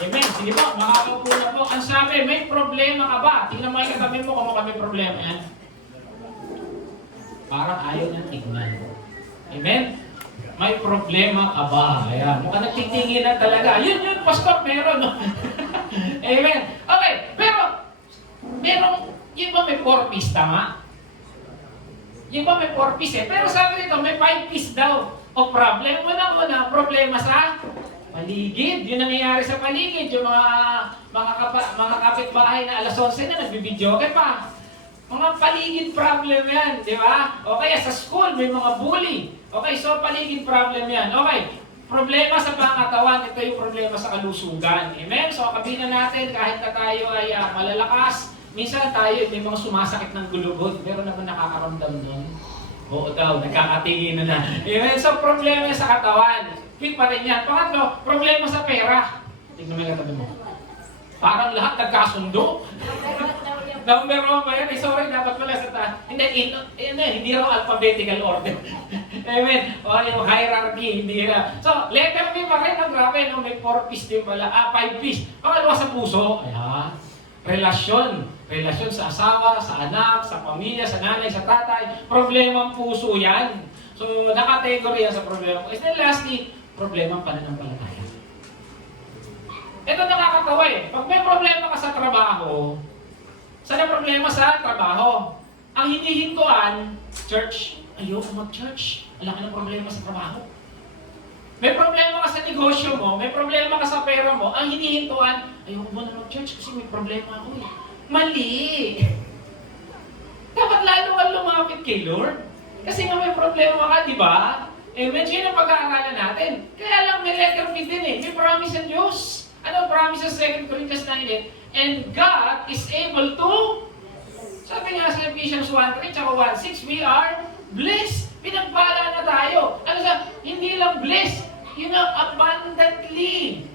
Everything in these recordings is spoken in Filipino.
Amen. Sige po, makakaupo na po. Ang sabi, may problema ka ba? Tingnan mo yung katabi mo kung mukhang may problema yan. Parang ayaw niyang tignan. Amen? May problema ka ba? Ayan. Mukhang nagtitingin na talaga. Yun, pastor, meron. No? Amen. Okay, pero, yun ba may 4 piece, tama? Yun ba may 4 piece eh? Pero sabi nito, may 5 piece daw. O problem. Una, problema sa paligid. Yun nangyayari sa paligid. Yung mga kapitbahay na alas 11 na nagbibidyo. Okay pa? Mga paligid problem yan, di ba? O kaya sa school, may mga bully. Okay, so paligid problem yan. Okay, problema sa pangatawan, ito yung problema sa kalusugan. Amen? So kabinan natin, kahit na tayo ay malalakas, minsan tayo may mga sumasakit ng gulugod. Meron naman nakakaramdam nun. Oo daw, nagkakatingin na. Amen? So problema sa katawan. Quick pa rin yan. Pangatlo, problema sa pera. Tignan mo yung katabi mo. Parang lahat nagkasundo. Number 1 ba yan? Sorry, dapat pala sa taas. Hindi raw alphabetical order. Amen. O yung hierarchy, hindi na. So, letter B pa rin. Ang grabe, no? May 4 piece din pala. 5 piece. Pangalawa sa puso. Ayan. Relasyon. Relasyon sa asawa, sa anak, sa pamilya, sa nanay, sa tatay. Problemang puso yan. So, nakategory yan sa problema. And then lastly, problemang pananampalataya. Ito nakakatawa eh. Pag may problema ka sa trabaho, saan ang problema sa trabaho? Ang hinihintuan, church, ayoko mag-church. Wala ka ng problema sa trabaho. May problema ka sa negosyo mo, may problema ka sa pera mo, ang hinihintuan, ayoko muna mag-church kasi may problema ako eh. Mali! Dapat lalo kang lumapit kay Lord. Kasi nga may problema ka, di ba? Medyo yun ang pag-aaralan natin. Kaya lang may letter B din eh. May promise ng Diyos. Ano ang promise sa 2 Corinthians 9:8? And God is able to, sabi nga sa Ephesians 1:3 tsaka 1:6, we are blessed. Pinagpala na tayo. Ano sa, hindi lang blessed, yun ang abundantly.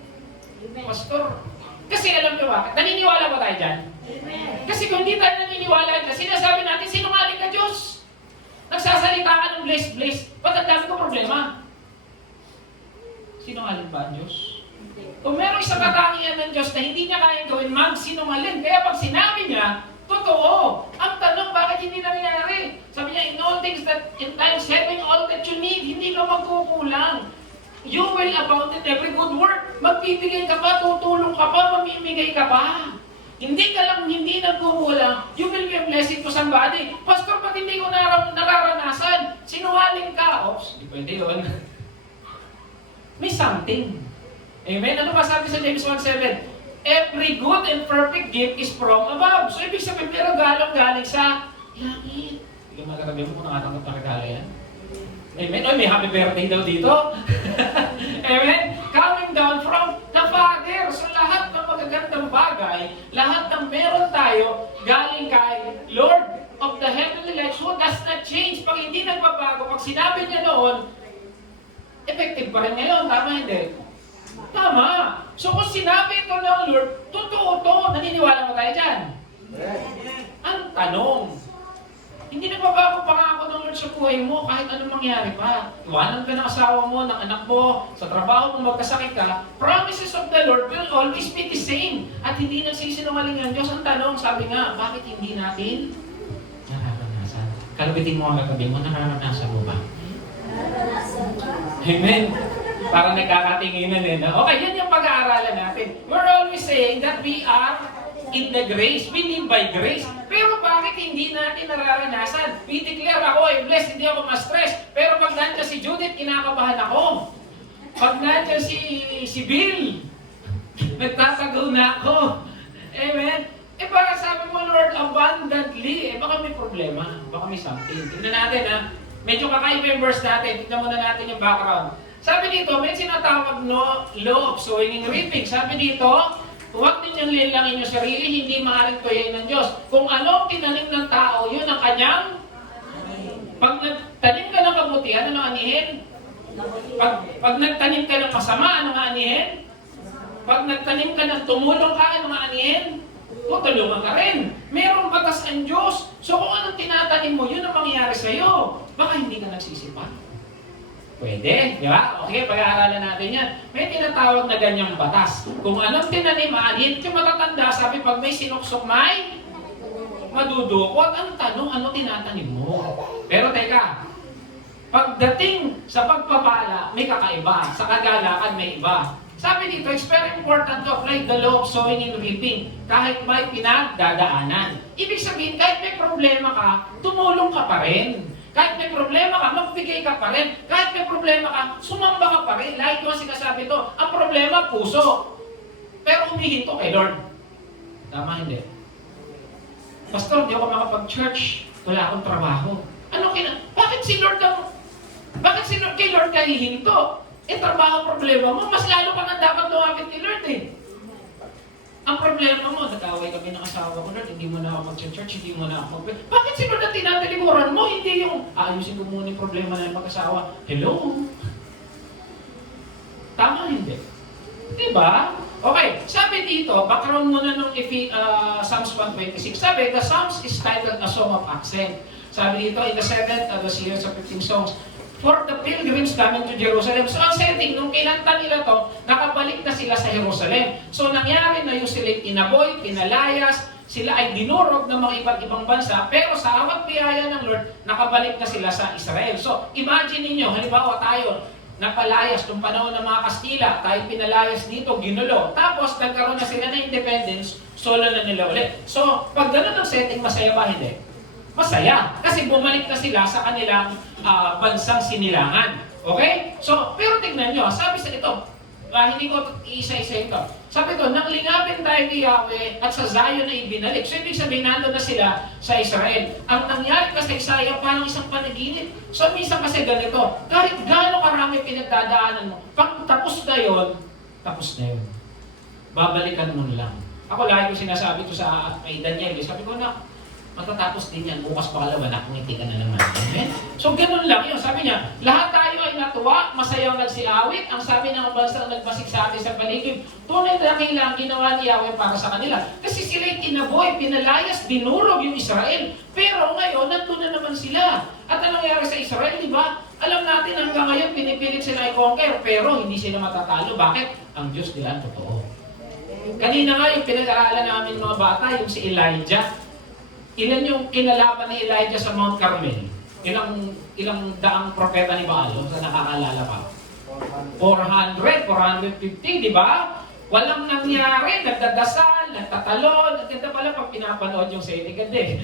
Pastor, kasi alam niyo ba, naniniwala ba tayo dyan? Kasi kung hindi tayo naniniwala dyan, sinasabi natin, sinungaling ka Diyos. Nagsasalita ka ng blessed. Ba't ang dami ko problema? Sinungaling ba ang Diyos? Kung meron isang katangian ng Diyos na hindi niya kayang gawin, magsinungaling. Kaya pag sinabi niya, totoo. Ang tanong, bakit hindi nangyayari? Sabi niya, in all things that in times having all that you need, hindi ka magkukulang. You will abound in every good work. Magbibigay ka pa, tutulong ka pa, mamimigay ka pa. Hindi ka lang hindi nagkukulang. You will be a blessing to somebody. Pastor, ba't hindi ko nararanasan? Sinungaling ka. Oops, di pwede yun. May something. Amen? Ano ba sabi sa James 1:7? Every good and perfect gift is from above. So, ibig sabihin, pero galing sa langit. Hindi ka magkatabi mo kung nakatanggap na regalo yan. Amen? Oy, may happy birthday daw dito. Amen? Coming down from the Father. So, lahat ng magagandang bagay, lahat ng meron tayo, galing kay Lord of the heavenly lights who does not change. Pag hindi nagbabago, pag sinabi niya noon, effective pa rin ngayon. Tama hindi? Tama. So kung sinabi ito ng Lord, totoo to. Naniniwala mo tayo dyan? Ang tanong, hindi nagbabago pa nga ako ng Lord sa buhay mo kahit anong mangyari pa. Iwanan ka ng asawa mo, ng anak mo, sa trabaho mo magkasakit ka, promises of the Lord will always be the same. At hindi nagsisinungaling ang Diyos. Ang tanong, sabi nga, bakit hindi natin nararanasan? Kalabitin mo ang katabi mo, nararanasan mo ba? Amen. Parang nagkakatinginan eh. Okay, yan yung pag-aaralan natin. We're always saying that we are in the grace. We live by grace. Pero bakit hindi natin nararanasan? We declare ako ay blessed, hindi ako ma-stress. Pero pag nandiyan si Judith, kinakabahan ako. Pag nandiyan si Bill, nagtatagaw na ako. Amen? Eh baka sabi mo, Lord, abundantly. Eh baka may problema. Baka may something. Tignan natin ha. Medyo kakaiba yung verse natin. Tignan muna natin yung background. Sabi dito, may sinatawag no law of sowing and reaping. Sabi dito, huwag ninyong lilangin yung sarili, hindi maaaring tuyain ng Diyos. Kung ano tinanim ng tao, yun ang kanyang. Pag nagtanim ka ng kabutihan, ano anihin? Pag nagtanim ka ng masama, ano anihin? Pag nagtanim ka ng tumulong ka, ano anihin? Tutulungan ka rin. Merong batas ang Diyos. So kung anong tinatanim mo, yun ang mangyayari sa'yo. Baka hindi ka nagsisipan. Pwede, di ba? Okay, pag-aaralan natin yan. May tinatawag na ganyang batas. Kung anong tinanim, aanin, yung matatanda, sabi pag may sinuksok, may madudukot. Ang tanong, ano tinatanim mo? Pero teka, pagdating sa pagpapala, may kakaiba. Sa kagalakan, may iba. Sabi dito, it's very important to apply the law of sowing and reaping kahit may pinagdadaanan. Ibig sabihin, kahit may problema ka, tumulong ka pa rin. Kahit may problema ka, magbigay ka pa rin. Kahit may problema ka, sumamba ka pa rin. Lagi ko sinasabi to, ang problema, puso. Pero humihinto kay Lord. Tama, hindi? Pastor, di ako makapag-church. Wala akong trabaho. Bakit si Lord kay Lord ka hihinto? Trabaho problema mo, mas lalo ka na dapat lumapit kay Lord eh. Ang problema mo, nag-away kami ng asawa ko, Lord, hindi mo na ako mag-church, hindi mo na ako mag- Bakit si Lord ang tinatalikuran mo? Hindi yung, ayusin ko muna yung problema ng mag-asawa. Hello? Tama, hindi? Diba? Okay, sabi dito, background muna ng Psalms 126. Sabi, the Psalms is titled A Song of Ascent. Sabi dito, in the 7th of the series of 15 songs, for the pilgrims coming to Jerusalem. So ang setting, nung kinanta nila to, nakabalik na sila sa Jerusalem. So nangyari na yung sila inaboy, pinalayas, sila ay dinurog ng mga iba't ibang bansa, pero sa awat biyaya ng Lord, nakabalik na sila sa Israel. So imagine ninyo, halimbawa tayo, napalayas nung panahon ng mga Kastila, tayo pinalayas dito, ginulo. Tapos nagkaroon na sila ng independence, solo na nila ulit. So pag ganun ang setting, masaya ba hindi? Masaya. Kasi bumalik na sila sa kanilang bansang sinilangan. Okay? So, pero tignan nyo, sabi sa ito, hindi ko isa-isa ito. Sabi ito, nang lingapin tayo ni Yahweh at sa Zion na ibinalik. So, ibig sabihin, nandun na sila sa Israel. Ang nangyari kasi sa Isaiah, parang isang panaginip. So, minsan kasi ganito, kahit gaano karami pinagdadaanan mo, pag tapos na yun, tapos na yun. Babalikan mo lang. Ako lagi ko sinasabi ito sa kay Daniel. Sabi ko na, matatapos din yan, bukas pakalawa na, kung hindi ka na naman. Amen? So, ganun lang yun. Sabi niya, lahat tayo ay natuwa, masayang nagsiawit. Ang sabi ng bansang nagbasik sa atin sa paligid, tunay na kailangan ginawa ni Yahweh para sa kanila. Kasi sila'y tinaboy, pinalayas, dinurog yung Israel. Pero ngayon, nandun na naman sila. At anong nangyari sa Israel, di ba? Alam natin hanggang ngayon, pinipilit sila i-conquer, pero hindi sila matatalo. Bakit? Ang Diyos nila totoo. Kanina nga yung pinag-aralan namin mga bata, yung si Elijah. Ilan yung kinalaban ni Elijah sa Mount Carmel? Ilang daang propeta ni Baal? Sa nakakaalala pa? 400, 450, di ba? Walang nangyari, nagdadasal, nagtatalon. At ganda pala pag pinapanood yung setting, ganda eh.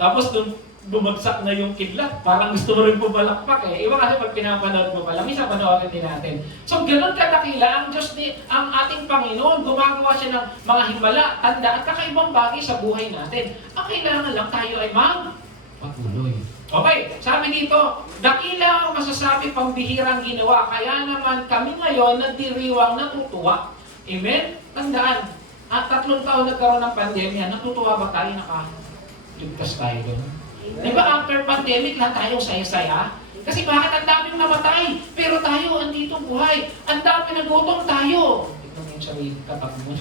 Tapos dun, bumagsak na yung kidlat. Parang gusto mo rin pumalakpak eh. Iba kasi pag pinapanood mo pala, minsan panoorin din natin. So, ganun kadakila ang Diyos ang ating Panginoon. Gumagawa siya ng mga himala, tanda, at kakaibang bagay sa buhay natin. Ang kailangan lang tayo ay magpatuloy. Okay, sabi dito, dakila ang masasabi pambihirang ginawa. Kaya naman kami ngayon nagdiriwang natutuwa. Amen? Tandaan, at 3 taon nagkaroon ng pandemya, natutuwa ba tayo nakaligtas tayo doon? Di ba after pandemic, lahat tayo saya-saya? Kasi bakit ang daming namatay? Pero tayo, andito buhay. Ang dami nagutom tayo. Ito mo yung sarili, katak mo.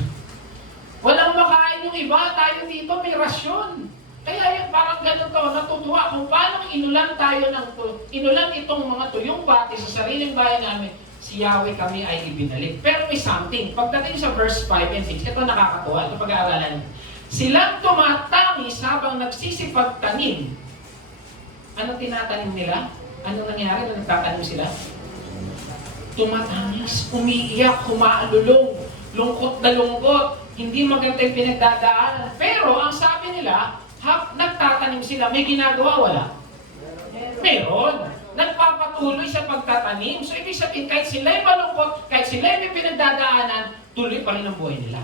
Walang makain yung iba, tayo dito, may rasyon. Kaya yung parang ganito, natutuwa kung paano inulan itong mga tuyong bati sa sariling bayan namin, si Yahweh kami ay ibinalik. Pero may something. Pagdating sa verse 5 and 6, ito nakakatuwa, ito pag-aaralan. Silang tumatangis habang nagsisipagtanim. Anong tinatanim nila? Anong nangyari nung nagtatanim sila? Tumatangis, umiiyak, humaalulong, lungkot na lungkot, hindi maganda yung pinagdadaanan. Pero ang sabi nila, nagtatanim sila, may ginagawa, wala? Meron. Nagpapatuloy sa pagtatanim. So ibig sabihin, kahit sila'y malungkot, kahit sila'y may pinagdadaanan, tuloy pa rin ang buhay nila.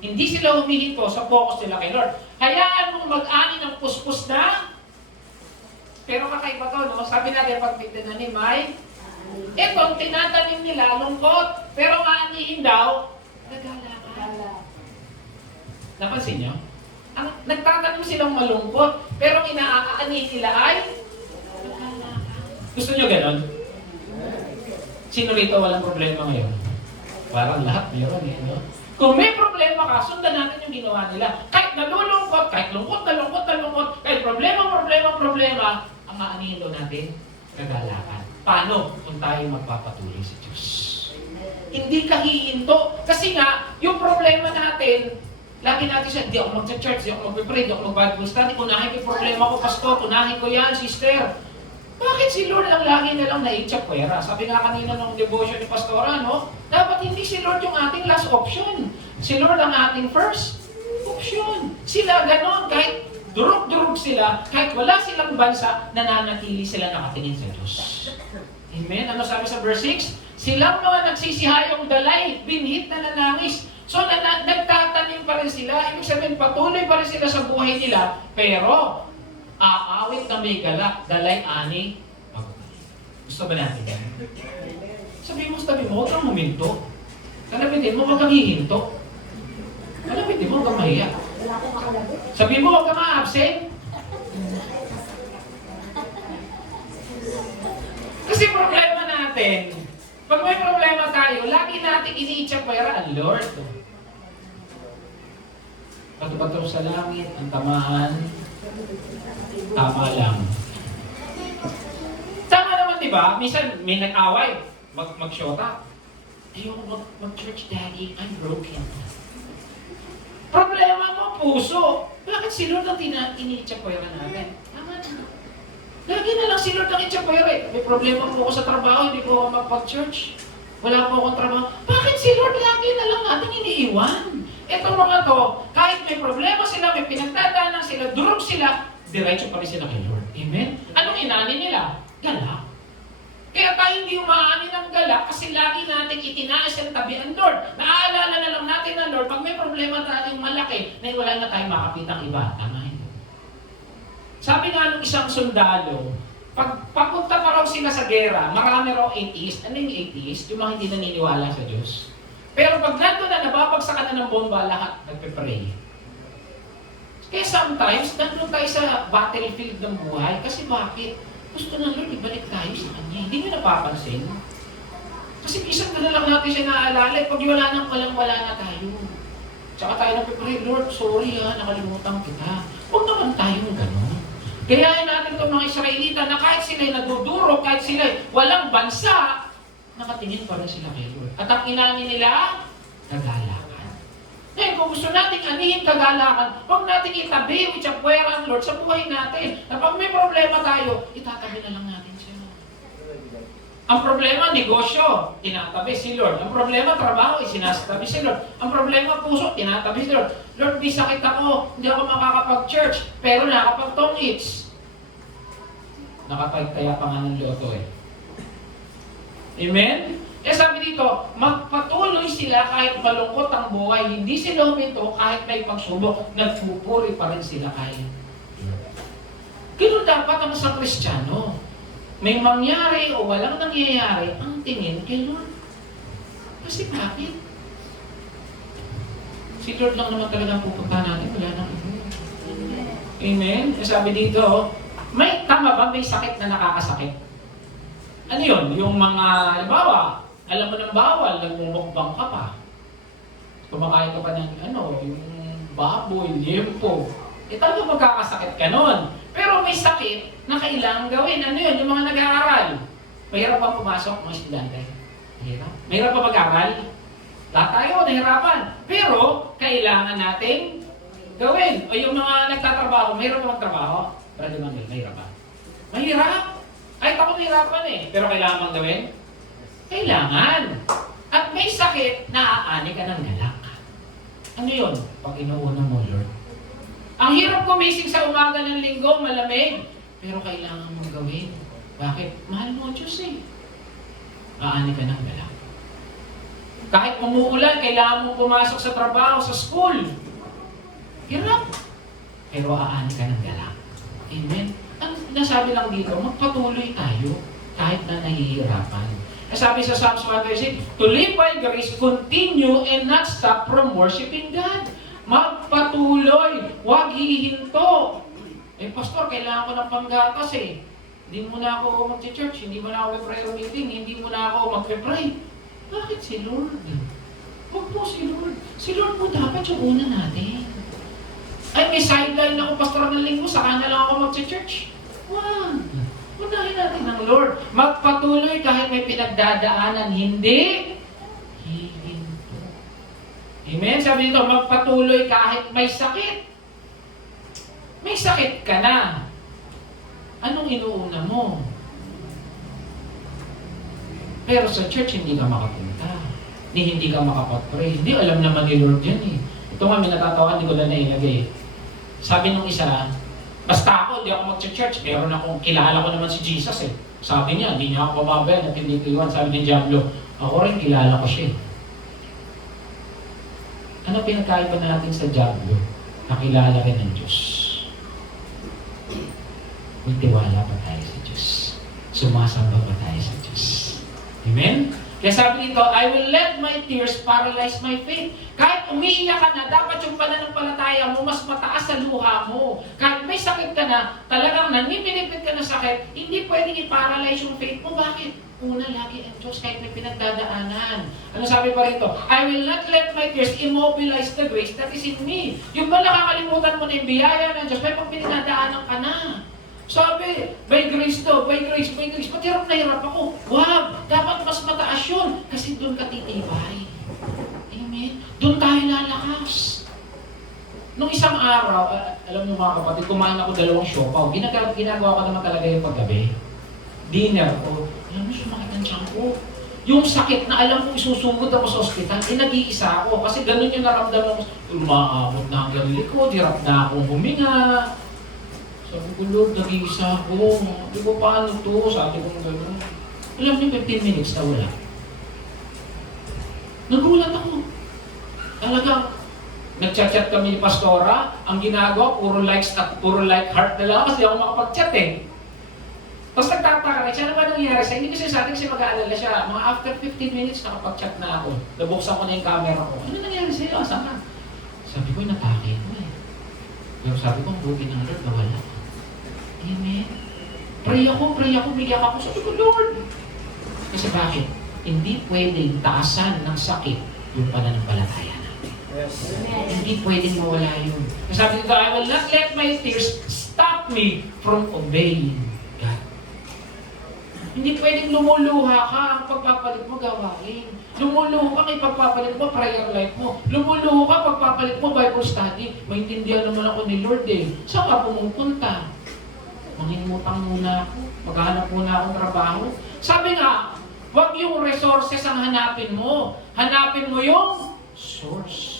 Hindi sila humihinto sa focus nila kay Lord. Hayaan mong mag-ani ng puspos na. Pero kakaiba to, no? Sabi natin, pag tinanim ay, etong tinatanim nila, lungkot, pero maanihin daw, nagalakan. Napansin nyo? Nagtatanim silang malungkot, pero inaanihin nila ay, nagalakan. Gusto nyo ganon? Sino rito walang problema ngayon? Parang lahat meron eh, no? Kung may problema ka, sundan natin yung ginawa nila. Kahit nalulungkot, kahit lungkot, kahit problema, ang aanihin doon natin, kagalakan. Paano kung tayo magpapatuloy sa Diyos? Hindi ka hihinto. Kasi nga, yung problema natin, lagi natin siya, hindi ako mag-church, hindi ako mag-pray, hindi ako mag-Bible study, unahin ko yung problema ko, pastor, unahin ko yan, sister. Bakit si Lord ang lagi na lang naitsakwera? Sabi nga kanina ng devotion ni Pastora, no? Dapat hindi si Lord yung ating last option. Si Lord ang ating first option. Sila ganon, kahit durug-durug sila, kahit wala silang bansa, nananatili sila nakatingin sa Diyos. Amen? Ano sabi sa verse 6? Silang mga nagsisihayong dalay, binhit na nanangis. So, nagtatanim pa rin sila. Ibig sabihin, patuloy pa rin sila sa buhay nila, pero aawit na may galak, dalay ani, pagpapalito. Gusto ba natin yan? Sabi mo, huwag kang huminto. Kalabitin mo, huwag kang hihinto. Kalabitin mo, huwag kang mahiya. Sabi mo, huwag kang ma-absent. Kasi problema natin, pag may problema tayo, lagi natin iniitsapwera ang Lord. Bato-bato sa langit, ang tamaan, tama lang. Tama naman, di ba? Minsan, may nag-away, mag-shota. Ayoko mag-church, Daddy, I'm broken. Problema mo, puso. Bakit si Lord ang iniitsapwera natin? Tama na. Lagi na lang si Lord ang itsapwera. May problema po ako sa trabaho, hindi po ako mag-church. Wala po akong trabaho. Bakit si Lord lagi na lang natin iniiwan? Etong mga to, kahit may problema sila, may pinagdadaanan sila, durog sila, diretso pa rin sila kay Lord. Amen? Anong inani nila? Galak. Kaya tayo hindi umaani ng galak kasi lagi natin itinaas ang tabi ang Lord. Naaalala na lang natin ang Lord pag may problema tayong malaki na wala na tayong makapitang iba. Tama yun. Sabi nga ng isang sundalo, pagpunta pa raw sila sa gera, marami raw atheist. Ano yung atheist? Yung mga hindi naniniwala sa Diyos. Pero pag nandun na, nababagsakan na ng bomba, lahat nagpe-pray. Kaya sometimes, nandun tayo sa battlefield ng buhay. Kasi bakit? Gusto ng Lord, ibalik tayo sa Kanya. Hindi nyo napapansin. Kasi isang na lang natin siya naaalala. Pag wala na tayo. Tsaka tayo nagpe-pray, Lord, sorry nakalimutan kita. Huwag naman tayong gano'n. Gayahin natin itong mga Israelita na kahit sila'y naduduro, kahit sila'y walang bansa, nakatingin pa rin sila kay Lord. At ang inani nila, kagalakan. Ngayon, kung gusto nating anihin kagalakan, huwag nating itabi o itsapwera ang Lord sa buhay natin. Na pag may problema tayo, itatabi na lang natin siya. Ang problema, negosyo, tinatabi si Lord. Ang problema, trabaho, isinasabi si Lord. Ang problema, puso, tinatabi si Lord. Lord, may sakit ako, hindi ako makakapag-church, pero nakapag-tongits. Nakapagtaya pa nga ng loto Amen? Sabi dito, magpatuloy sila kahit malungkot ang buhay. Hindi sila huminto kahit may pagsubok. Nagpupuri pa rin sila kay Lord. Ganun dapat ang isang Kristiyano. May mangyari o walang nangyayari, ang tingin kay Lord. Kasi bakit? Si Lord lang naman talaga pupunta natin, wala nang iba. Amen? Sabi dito, tama ba may sakit na nakakasakit? Ano yun? Yung mga, halimbawa, alam mo ng bawal, nagmumukbang ka pa. Kumakain ka pa ng yung baboy, limpo. Talaga magkakasakit ka nun. Pero may sakit na kailangan gawin. Ano yun? Yung mga nag-aaral. Mahirap bang pumasok mga estudyante? Mahirap? Mahirap ba mag-aaral? Lahat tayo, nahirapan. Pero, kailangan natin gawin. O yung mga nagtatrabaho, mahirap ba magtrabaho? Brother Manuel, mahirap ba? Mahirap. Kahit ako mahirapan Pero kailangan bang gawin? Kailangan. At may sakit, naaani ka ng galak. Ano yun? Pag inuuna mo, Lord. Ang hirap gumising sa umaga ng linggo, malamig. Pero kailangan mong gawin. Bakit? Mahal mo Diyos Aani ka ng galak. Kahit umuulan, kailangan mong pumasok sa trabaho, sa school. Hirap. Pero aani ka ng galak. Amen? Ang nasabi lang dito, magpatuloy tayo kahit na nahihirapan. Sabi sa Psalms 1:6, to live by grace, continue and not stop from worshiping God. Magpatuloy, huwag hihinto. Pastor, kailangan ko ng panggatas Hindi mo na ako mag-church, hindi mo na ako mag-prayer meeting, hindi mo na ako mag-pray. Bakit si Lord? Huwag po si Lord. Si Lord po dapat yung una natin. Ay, may sideline ako pastor ng linggo, saka na lang ako mag-church. Wag. Unahin natin ang Lord. Magpatuloy kahit may pinagdadaanan, hindi hihinto. Amen? Sabi dito, magpatuloy kahit may sakit. May sakit ka na. Anong inuuna mo? Pero sa church, hindi ka makapunta. Hindi ka makapag-pray. Hindi, alam naman ni Lord yan eh. Ito nga, may natatawa, hindi ko na nailagay. Sabi nung isa, basta ako, hindi ako mag-church. Meron akong, kilala ko naman si Jesus eh. Sabi niya, hindi niya ako pababayan at hindi ko iwan. Sabi ni Diablo, ako rin kilala ko siya. Ano pinagkaiba natin sa Diablo? Nakilala rin ng Diyos. May tiwala pa tayo sa Diyos. Sumasamba pa tayo sa Diyos. Amen? Kaya sabi dito, I will let my tears paralyze my faith. Kahit umiiyak ka na, dapat yung pananampalataya mo mas mataas sa luha mo. Kahit may sakit ka na, talagang nanipinipit ka na sakit, hindi pwedeng i-paralyze yung faith mo. Bakit? Una lagi ang Diyos kahit may pinagdadaanan. Ano sabi pa rito? I will not let my tears immobilize the grace that is in me. Yung ba nakakalimutan mo na yung biyaya ng Diyos, may pag pinagdadaanan ka na. Sabi, by grace daw, by grace, by grace. Ba't hirap na hirap ako? Wag! Dapat mas mataas yun. Kasi doon ka titibay. Amen? Doon tayo lalakas. Nung isang araw, alam niyo mga kapatid, kumain ako 2 siopaw. Ginagawa ko naman talaga yung paggabi. Dinner ko. Alam mo, sumakit ang tiyan ko. Yung sakit na alam kong isusugod ako sa ospital, nag-iisa ako. Kasi ganun yung naramdaman ko. Umaabot na hanggang likod, hirap na akong huminga. Sabi ko, Lord, nag-iisa ako. Sabi ko, paano to? Sabi ko, gano'n. Alam niyo, 15 minutes na wala. Nagulat ako. Talagang, nag-chat-chat kami ni Pastora. Ang ginagawa, puro likes at puro like heart na lang kasi ako makapag-chat eh. Tapos nagtataka rin, siya ano ba nangyari sa hindi kasi sa atin kasi mag-aalala siya. Mga after 15 minutes, nakapag-chat na ako. Nabuksan ko na yung camera ko. Ano nangyari sa'yo? Saan ka? Sabi ko, natake ko eh. Pero sabi ko, buti ng Lord, nawala. Amen. Pray ako, bigyan ako. Sabi ko, Lord. Kasi bakit? Hindi pwedeng taasan ng sakit yung pananampalataya natin. Yes. Hindi pwedeng mawala yun. Kasi sabi dito, I will not let my tears stop me from obeying God. Hindi pwedeng lumuluha ka ang pagpapalit mo gawain. Lumuluha ka kay pagpapalit mo prayer life mo. Lumuluha ka pagpapalit mo Bible study. Maintindihan naman ako ni Lord eh. Saan ka pumupunta? Manghingutang muna ako. Maghahanap muna akong trabaho. Sabi nga, wag yung resources ang hanapin mo. Hanapin mo yung source.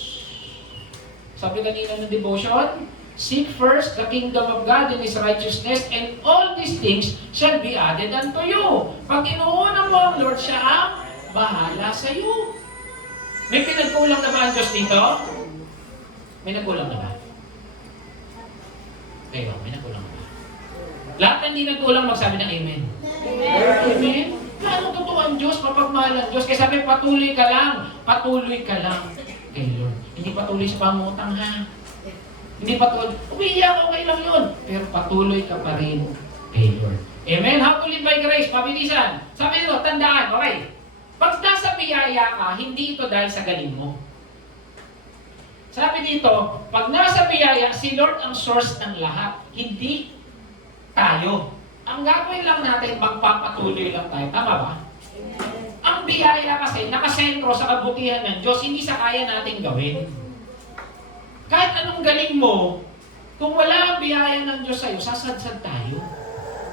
Sabi kanina ng devotion, seek first the kingdom of God and His righteousness, and all these things shall be added unto you. Pag inuuna mo ang Lord, siya ang bahala sa iyo. May pinagkulang na ba ang Diyos dito? May nagkulang na ba? Kayo, may nagkulang na ba? Lahat na hindi nagkulang magsabi ng Amen. Amen. Amen. Paano totoo ang Diyos? Mapagmahal ang Diyos. Kaya sabi, patuloy ka lang. Patuloy ka lang kay Lord. Hindi patuloy sa pangutang ha. Hindi patuloy. Umiiyak, okay lang yun. Pero patuloy ka pa rin kay Lord. Amen? How to live by grace? Pabilisan. Sabi nyo, tandaan. Okay. Pag nasa biyaya ka, hindi ito dahil sa galing mo. Sabi dito, pag nasa biyaya, si Lord ang source ng lahat. Hindi tayo. Ang gagawin lang natin, magpapatuloy lang tayo. Tama ba? Ang biyaya kasi, nakasentro sa kabutihan ng Diyos, hindi sa kaya natin gawin. Kahit anong galing mo, kung wala ang biyaya ng Diyos sa'yo, sasadsad tayo.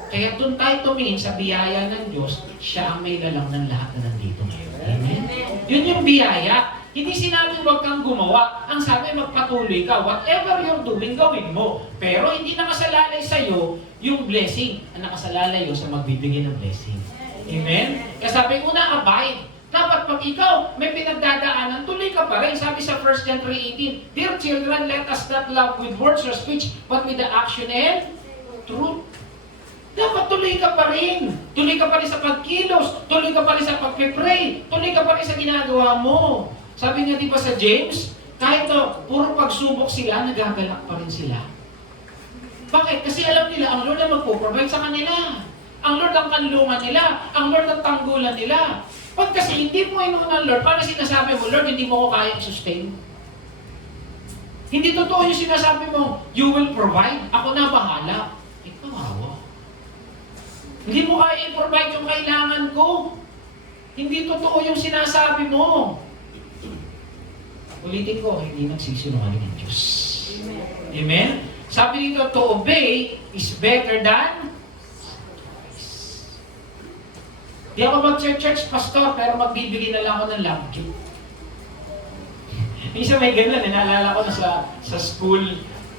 Kaya doon tayo tumingin sa biyaya ng Diyos, siya ang may lalang ng lahat na nandito ngayon. Amen? Yun yung biyaya. Hindi sinabing huwag kang gumawa. Ang sabi, magpatuloy ka. Whatever you're doing, gawin mo. Pero hindi nakasalalay sa'yo yung blessing. Ang nakasalalay yun sa magbibigay ng blessing. Amen? Kaya sabi ko na, abide. Dapat pag ikaw may pinagdadaanan, tuloy ka pa rin. Sabi sa 1 John 3:18, Dear children, let us not love with words or speech, but with the action and truth. Dapat tuloy ka pa rin. Tuloy ka pa rin sa pagkilos. Tuloy ka pa rin sa pagpipray. Tuloy ka pa rin sa ginagawa mo. Sabi niya di ba sa James, kahit puro pagsubok sila, nagagalak pa rin sila. Bakit? Kasi alam nila, ang Lord ang magpo-provide sa kanila. Ang Lord ang kanlungan nila. Ang Lord ang tanggulan nila. Pag kasi hindi mo inuunan Lord, paano sinasabi mo, Lord, hindi mo ko kayang sustain? Hindi totoo yung sinasabi mo, you will provide, ako na bahala. Kawawa. Hindi mo kaya i-provide yung kailangan ko. Hindi totoo yung sinasabi mo. Ulitin ko, hindi nagsisinungaling ang Diyos. Amen? Sabi dito, to obey is better than sacrifice. Di ako mag-church, pastor, pero magbibigay na lang ako ng love gift. Isa may ganun, naalala ko na sa school.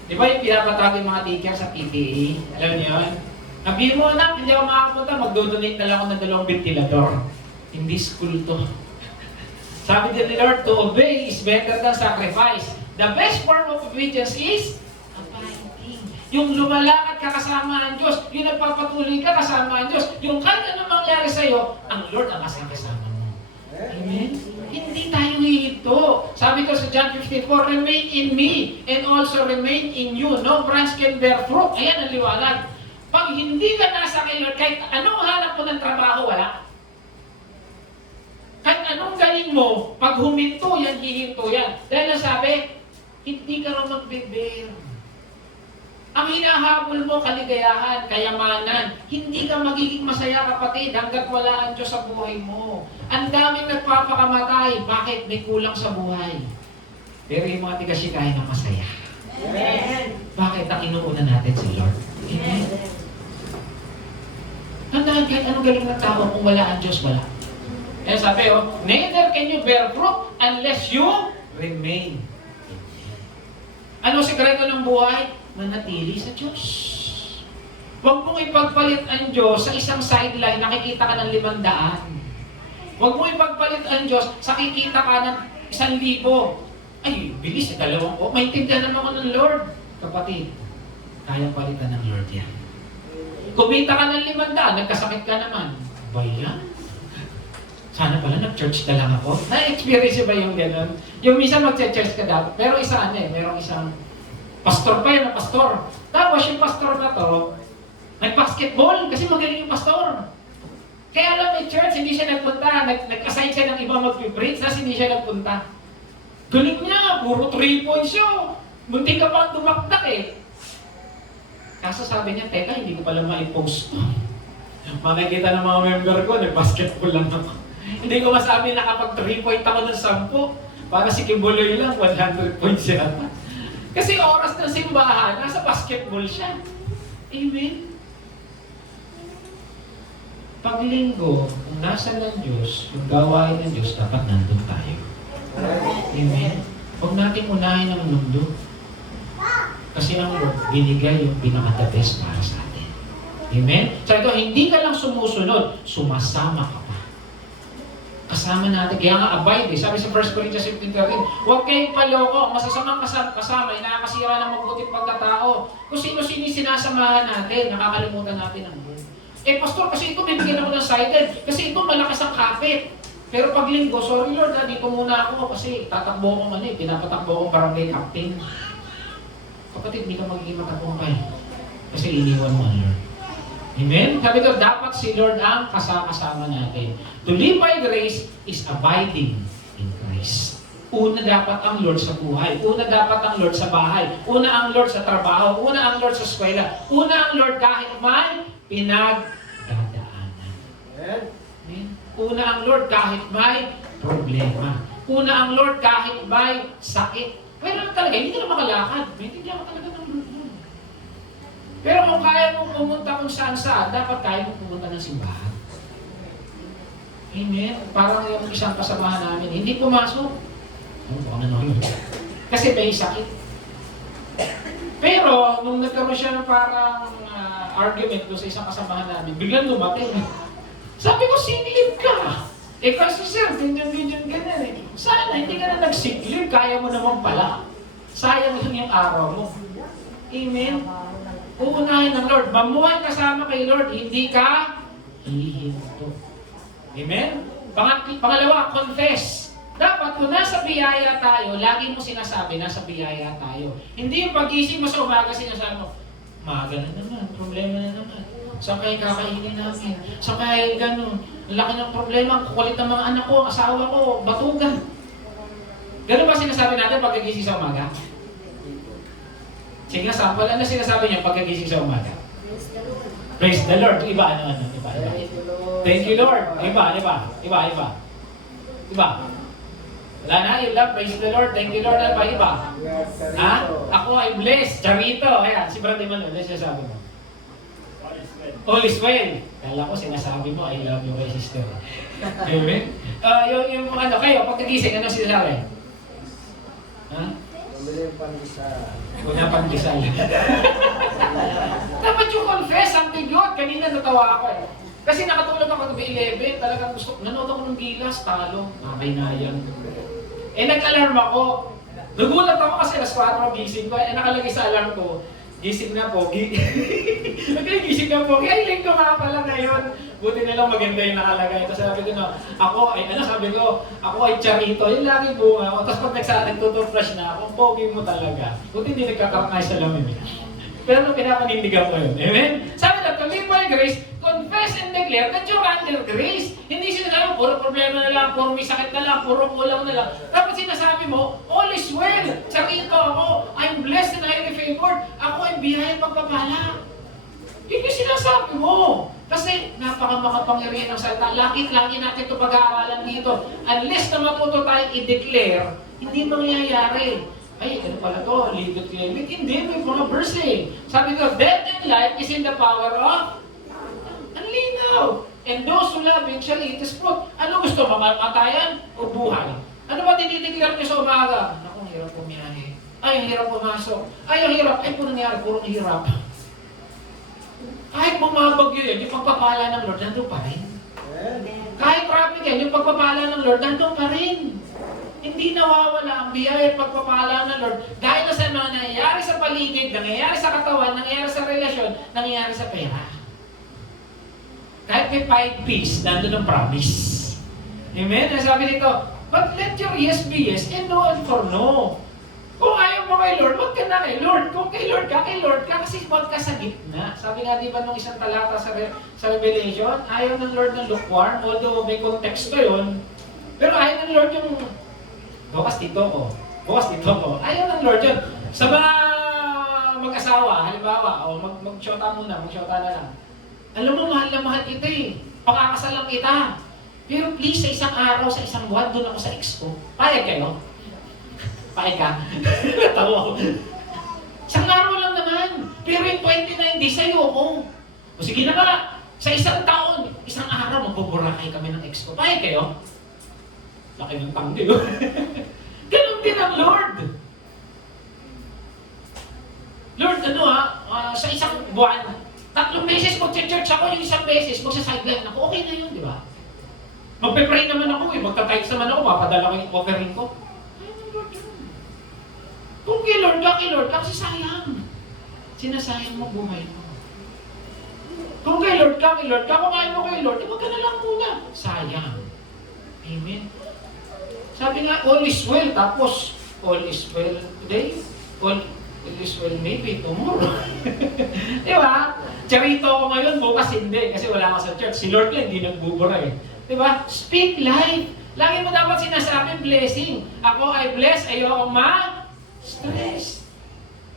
Di ba yung pinapatawag yung mga teacher sa PTA? Alam niyo yun? Sabihin mo na, hindi ako makapunta, magdodonate na lang ako ng 2 ventilador. Hindi school to. Sabi din ni Lord, to obey is better than sacrifice. The best form of obedience is abiding. Yung lumalakad ka kasama ang Diyos, yung nagpapatuloy ka kasama ang Diyos, yung kahit anong mangyari sa'yo, ang Lord ang kasama mo. Amen? Hindi tayo hihinto. Sabi ko sa John 15:4, remain in me and also remain in you. No branch can bear fruit. Ayan ang liwanag. Pag hindi ka nasa kay Lord, kahit anong hanap mo ng trabaho, wala. Kahit anong galing mo, pag huminto yan, hihinto yan. Dahil nasabi, hindi ka raw magbe-bear. Ang hinahabol mo, kaligayahan, kayamanan. Hindi ka magiging masaya, kapatid, hanggat wala ang Diyos sa buhay mo. Ang daming nagpapakamatay. Bakit? May kulang sa buhay. Pero yung mga tigasikay na masaya. Amen. Bakit? Ang inuuna natin si Lord. Amen. Tandaan, kahit anong galing ng tao, kung wala ang Diyos, wala. Kaya sabi, neither can you bear fruit unless you remain. Ano sikreto ng buhay? Manatili sa Diyos. Huwag mong ipagpalit ang Diyos sa isang sideline, nakikita ka ng 500. Huwag mong ipagpalit ang Diyos sa kikita ka ng 1,000. Ay, bilis, 2. Maintindihan naman ko ng Lord. Kapatid, kayang palitan ng Lord yan. Kumita ka ng 500, nagkasakit ka naman. Ba yan? Sana pala nag-church na lang ako. Na-experience ba yung gano'n? Yung minsan mag-church ka dapat, pero merong isang pastor pa yun, pastor. Tapos yung pastor na to, nag-basketball kasi magaling yung pastor. Kaya alam may church, hindi siya nagpunta. Nag-assign siya ng iba mag-preach, tapos hindi siya nagpunta. Galing niya, puro 3 points yun. Munti ka pang dumakdak eh. Kaso sabi niya, teka, hindi ko pala ma-post to. Makikita ng mga member ko, nag-basketball lang ako. Hindi ko masabi na kapag 3 point ako ng 10, para si Kibuloy lang, 100 points siya. Kasi oras ng simbahan, nasa basketball siya. Amen? Paglinggo, kung nasa ng Diyos, yung gawain ng Diyos, dapat nandun tayo. Amen? Huwag natin unahin ang mundo. Kasi ang Lord, binigay yung pinaka-the best para sa atin. Amen? So ito, hindi ka lang sumusunod, sumasama ka pa. Kasama natin. Kaya nga abide eh. Sabi sa 1 Corinthians 15:13, huwag kayong paloko. Masasamang kasama, inakasira ng mabuting pagkatao. Kung sino-sino sinasamahan natin, nakakalimutan natin ang Lord. Eh, pastor, kasi ito bibigyan ako ng sided. Kasi ito malakas ang kapit. Pero pag linggo, sorry Lord, dito muna ako kasi tatakbo ko pinapatakbo akong barangay captain. Kapatid, hindi ka magiging matagumpay. Kasi iniwan mo ang Lord. Amen? Sabi ko, dapat si Lord ang kasama natin. To live by grace is abiding in Christ. Una dapat ang Lord sa buhay. Una dapat ang Lord sa bahay. Una ang Lord sa trabaho. Una ang Lord sa eskwela. Una ang Lord kahit may pinagdadaanan. Amen? Una ang Lord kahit may problema. Una ang Lord kahit may sakit. Pero talaga, hindi ka na makalakad. Maintindihan ka talaga ng Lord. Pero kung kaya mong pumunta kung saan-saan, dapat kaya mong pumunta ng simbahan. Amen? Parang yung isang kasamahan namin, hindi pumasok. Kasi may sakit. Pero, nung nagkaroon siya ng parang argument doon sa isang kasamahan namin, biglang dumating. Sabi ko, sinilip ka. Eh kasi sir, ganyan eh. Sana hindi ka na nagsiklip, kaya mo naman pala. Sayang lang yung araw mo. Amen? Uunahin ng Lord. Mamuhay kasama kay Lord, hindi ka hihinto. Amen? Pangalawa, confess. Dapat kung nasa biyaya tayo, lagi mo sinasabi, nasa biyaya tayo. Hindi yung pag-isip mo sa umaga, sinasabi mo, maaga na naman, problema na naman. Saan kayo kakainin namin? Saan kayo ganun? Ang laki ng problema, kukulit ng mga anak ko, asawa ko, batugan. Ganun ba sinasabi natin pagkagising sa umaga? Sige, sample, ano sinasabi niyo pagkagising sa umaga? Praise the Lord. Iba, ano, iba. Thank you, Lord. Iba. Wala na, yun lang. Praise the Lord. Thank you, Lord. Ano ba, iba? Ha? Ako ay blessed. Charito. Ayan, si Brother Manuel, ano siya sabi mo? All is well. Kala ko sinasabi mo, I love you kay sister. Amen? Yung ano, kayo, pagkagising, ano sinasabi? Ha? Wala pandesal. Dapat yung confess, something good. Kanina natawa ako eh. Kasi nakatulog ako gabi 11, talagang gusto, nanood ako ng gilas, talo, nakakainayan. Eh nag-alarm ako. Nagulat ako kasi alas 4 gising ko, eh nakalagay sa alarm ko, gising na pogi. Nagkagising na pogi, ay link ko nga pala ngayon. Buti na lang maganda yung nakalagay. Tapos sabi ko na, ako ay charito, yung laging bunga ako. Tapos pag nagtutufresh na ako, pogi mo talaga. Buti hindi nagkakaroon sa lamin. Pero pinapanindigan ko yun. Amen? Sabi na, to live by grace, confess and declare that you're under grace. Hindi sinasabi, puro problema na lang, puro may sakit na lang, puro kulang na lang. Dapat sinasabi mo, all is well. Charito ako, I'm blessed and highly favored. Ako ay biyayang pagpapala. Yun yung sinasabi mo. Kasi napakamakapangyarihan ng salita. Lagi natin ito pag-aaralan dito. Unless na matuto tayong i-declare, hindi mangyayari. Ay, ano pala to? Ligot claim it. Hindi, may mga verse eh. Sabi ko, death and life is in the power of ang linaw. And those who love it shall eat his fruit. Ano gusto? Mamatayan o buhay? Ano ba dinideclare niyo sa umaga? Naku, ang hirap pumiyahe. Ay, ang hirap pumasok. Ay, ang hirap. Ay, puro nangyari. Puro hirap. Kahit bumabagyo yan, yung pagpapala ng Lord, nandun pa rin. Kahit traffic yan, yung pagpapala ng Lord, nandun pa rin. Hindi nawawala ang biyaya at pagpapala ng Lord dahil sa mga nangyayari sa paligid, nangyayari sa katawan, nangyayari sa relasyon, nangyayari sa pera. Kahit may 5 P's, nandun ang promise. Amen? Sabi dito, but let your yes be yes and no and for no. Kung ayaw mo kay Lord, wag ka na kay Lord. Kung kay Lord ka kasi wag ka sa gitna. Sabi nga di ba nung isang talata sa Revelation, ayaw ng Lord ng lukewarm, although may konteksto yun, pero ayaw ng Lord yung bukas dito ko. Ayaw ng Lord yun. Sa mga mag-asawa, halimbawa, o mag-shota muna, mag-shota na lang. Alam mo, mahal na mahal kita eh. Pakakasal lang kita. Pero please, sa isang araw, sa isang buwan, doon ako sa expo. Payag kayo? Payag ka? Natawa ko. Isang araw lang naman. Pero yung 29 days, sa'yo ako. O sige na ba, sa isang taon, isang araw, magbuburakay kami ng expo. Payag kayo? Laki ng tanggi. Ganun din ang Lord. Lord, sa isang buwan, 3 beses mag-church ako, yung isang beses, magsa-sideline ako, okay na yun, di ba? Magpe-pray naman ako magta-tithes naman ako, papadala ko yung offering ko. Ayun, Lord yun. Kung kay Lord ka, kasi sayang. Sinasayang mo buhay mo. Kung kay Lord ka, kung ayaw mo kay Lord, wag ka na lang muna. Sayang. Amen. Sabi nga, all is well, tapos, all is well today, all is well maybe tomorrow. Di ba? Charito ako ngayon, bukas hindi, kasi wala ka sa church. Si Lord lang, hindi nagbubura eh. Di ba? Speak life. Lagi mo dapat sinasabi blessing. Ako ay blessed, ayoko ma-stress.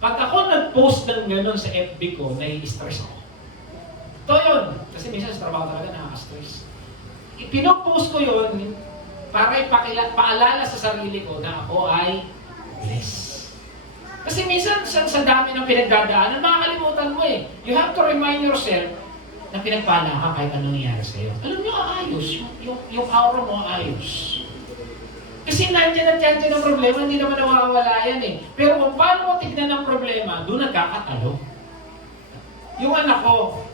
Pag ako nag-post ng gano'n sa FB ko, nai-stress ako. Ito yun. Kasi minsan sa trabaho talaga nakaka-stress. Pinopost ko yun, para paalala sa sarili ko na ako ay blessed. Kasi minsan sa dami ng pinagdadaanan, makakalimutan mo eh. You have to remind yourself na pinagpala ka kahit anong nangyari sa'yo. Alam nyo, ayos. Yung aura mo, ayos. Kasi nandiyan ang problema, hindi naman nawawala yan eh. Pero kung paano mo tignan ang problema, doon nagkakatalo. Yung anak ko,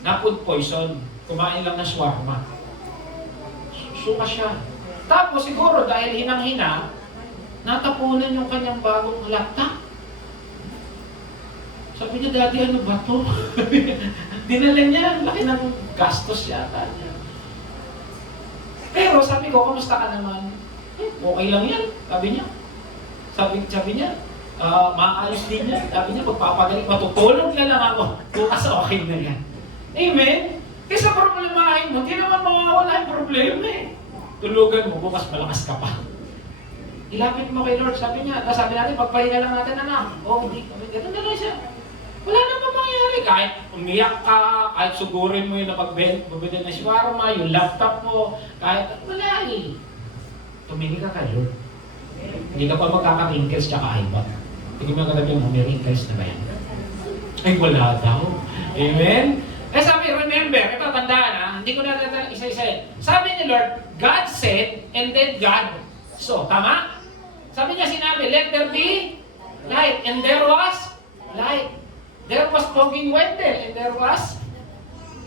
na food poison, kumain lang ng shawarma. Suka siya. Tapos siguro dahil hinang-hina, natapunan yung kanyang bagong laptop. Sabi niya, Daddy, ano ba to? Dinala niya, laki ng gastos yata niya. Pero sabi ko, kamusta ka naman? Okay lang yan, sabi niya. Sabi niya, maayos din niya. Sabi niya, magpapagaling, matutulog na lang ako. Bukas okay na yan. Amen? Kasi sa problemahin mo, hindi naman mawawala yung problema eh. Tulugan mo, bukas malakas ka pa. Ilapit mo kay Lord, sabi natin, pagpahinga lang natin, anak. Oh, hindi, gano'n na lang siya. Wala naman mangyayari. Kahit umiyak ka, kahit sugurin mo yung napagbili na shawarma, yung laptop mo, kahit wala eh. Tumingin ka kay Lord. Hindi ka pa magkaka-wrinkles tsaka iba. Tingin mo katabi mo, may wrinkles na ba yan? Ay, wala daw. Amen? Eh sabi, remember, ito tandaan ha, hindi ko na isa-isa. Sabi ni Lord, God said, and then God saw. Tama? Sabi niya sinabi, let there be light. And there was light. There was Poging Wendell, and there was...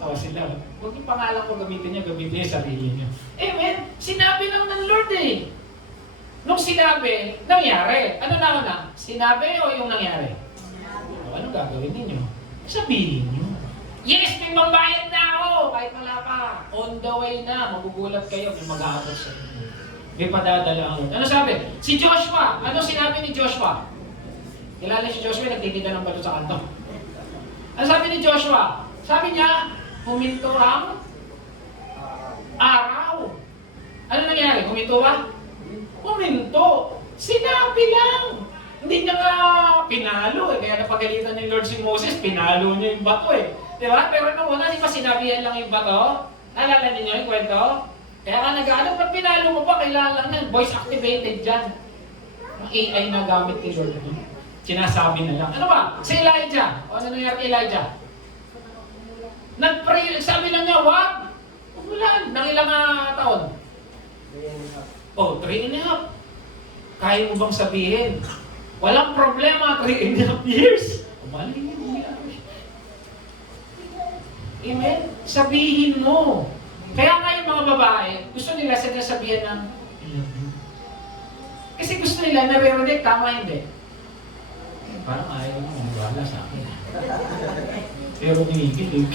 Tawa sila. Huwag yung pangalan ko gamitin niya yung sarili niya. Amen? Sinabi lang ng Lord eh. Nung sinabi, nangyari. Ano na una? Sinabi o yung nangyari? O, ano gagawin ninyo? Sabihin niyo. Yes, may mambayad na ako! Kahit wala pa. On the way na. Magugulat kayo. May mag-aabot sa inyo. May padadala ang Lord. Ano sabi? Si Joshua. Ano sinabi ni Joshua? Kilala si Joshua, nagtitinda ng bato sa kanto. Ano sabi ni Joshua? Sabi niya, huminto ang araw. Ano nangyari? Huminto ba? Huminto. Sinabi lang. Hindi niya nga pinalo eh. Kaya napagalitan ni Lord si Moses, pinalo niya yung bato eh. Diba? Pero nung una, di ba sinabihan lang yung bato? Alala niyo yung kwento? Kaya ka nag-ano, ba't pinalo mo pa? Kailangan lang. Voice activated dyan. Ang AI na gamit ni Lord. Sinasabi na lang. Ano ba? Si Elijah. O ano nangyari kay Elijah? Nag-pray, sabi na niya, wag! Umulan. Nang ilang taon? 3.5. Oh, 3.5. Kaya mo bang sabihin? Walang problema, 3.5 years. Umali niya. Amen? Sabihin mo. Kaya nga yung mga babae, gusto nila sinasabihan ng I love you. Kasi gusto nila nare-relate, tama hindi. Parang ayaw mo, wala sa akin. Pero kinikilig.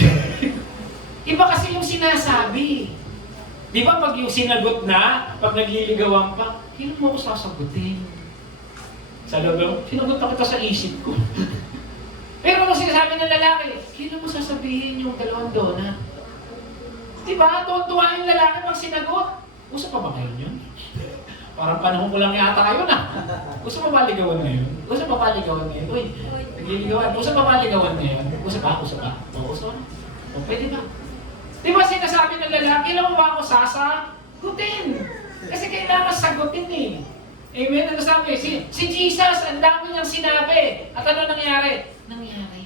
Iba kasi yung sinasabi. Di ba pag yung sinagot na, pag nagliligawan pa, kailan mo ako sasagutin? Sa loob, sinagot na kita sa isip ko. Pero kung sinasabi ng lalaki, kailan mo sasabihin yung 2 donut? Di ba? Tuwan-tuwa yung lalaki pag sinagot. Gusto pa ba ngayon yun? Parang panahon ko lang yata yun ah. Gusto pa ba ligawan ngayon? Gusto pa ba ligawan ngayon? Uy, nagliligawan. Gusto pa ba ligawan ngayon? Gusto pa? Gusto pa? O, gusto na? O, pwede ba? Di ba sinasabi ng lalaki, ilan mo ba ako sasagutin? Kasi kailangan sagutin eh. Amen? Ano sabi? Si Jesus, ang dami niyang sinabi. At ano nangyari? Nangyari.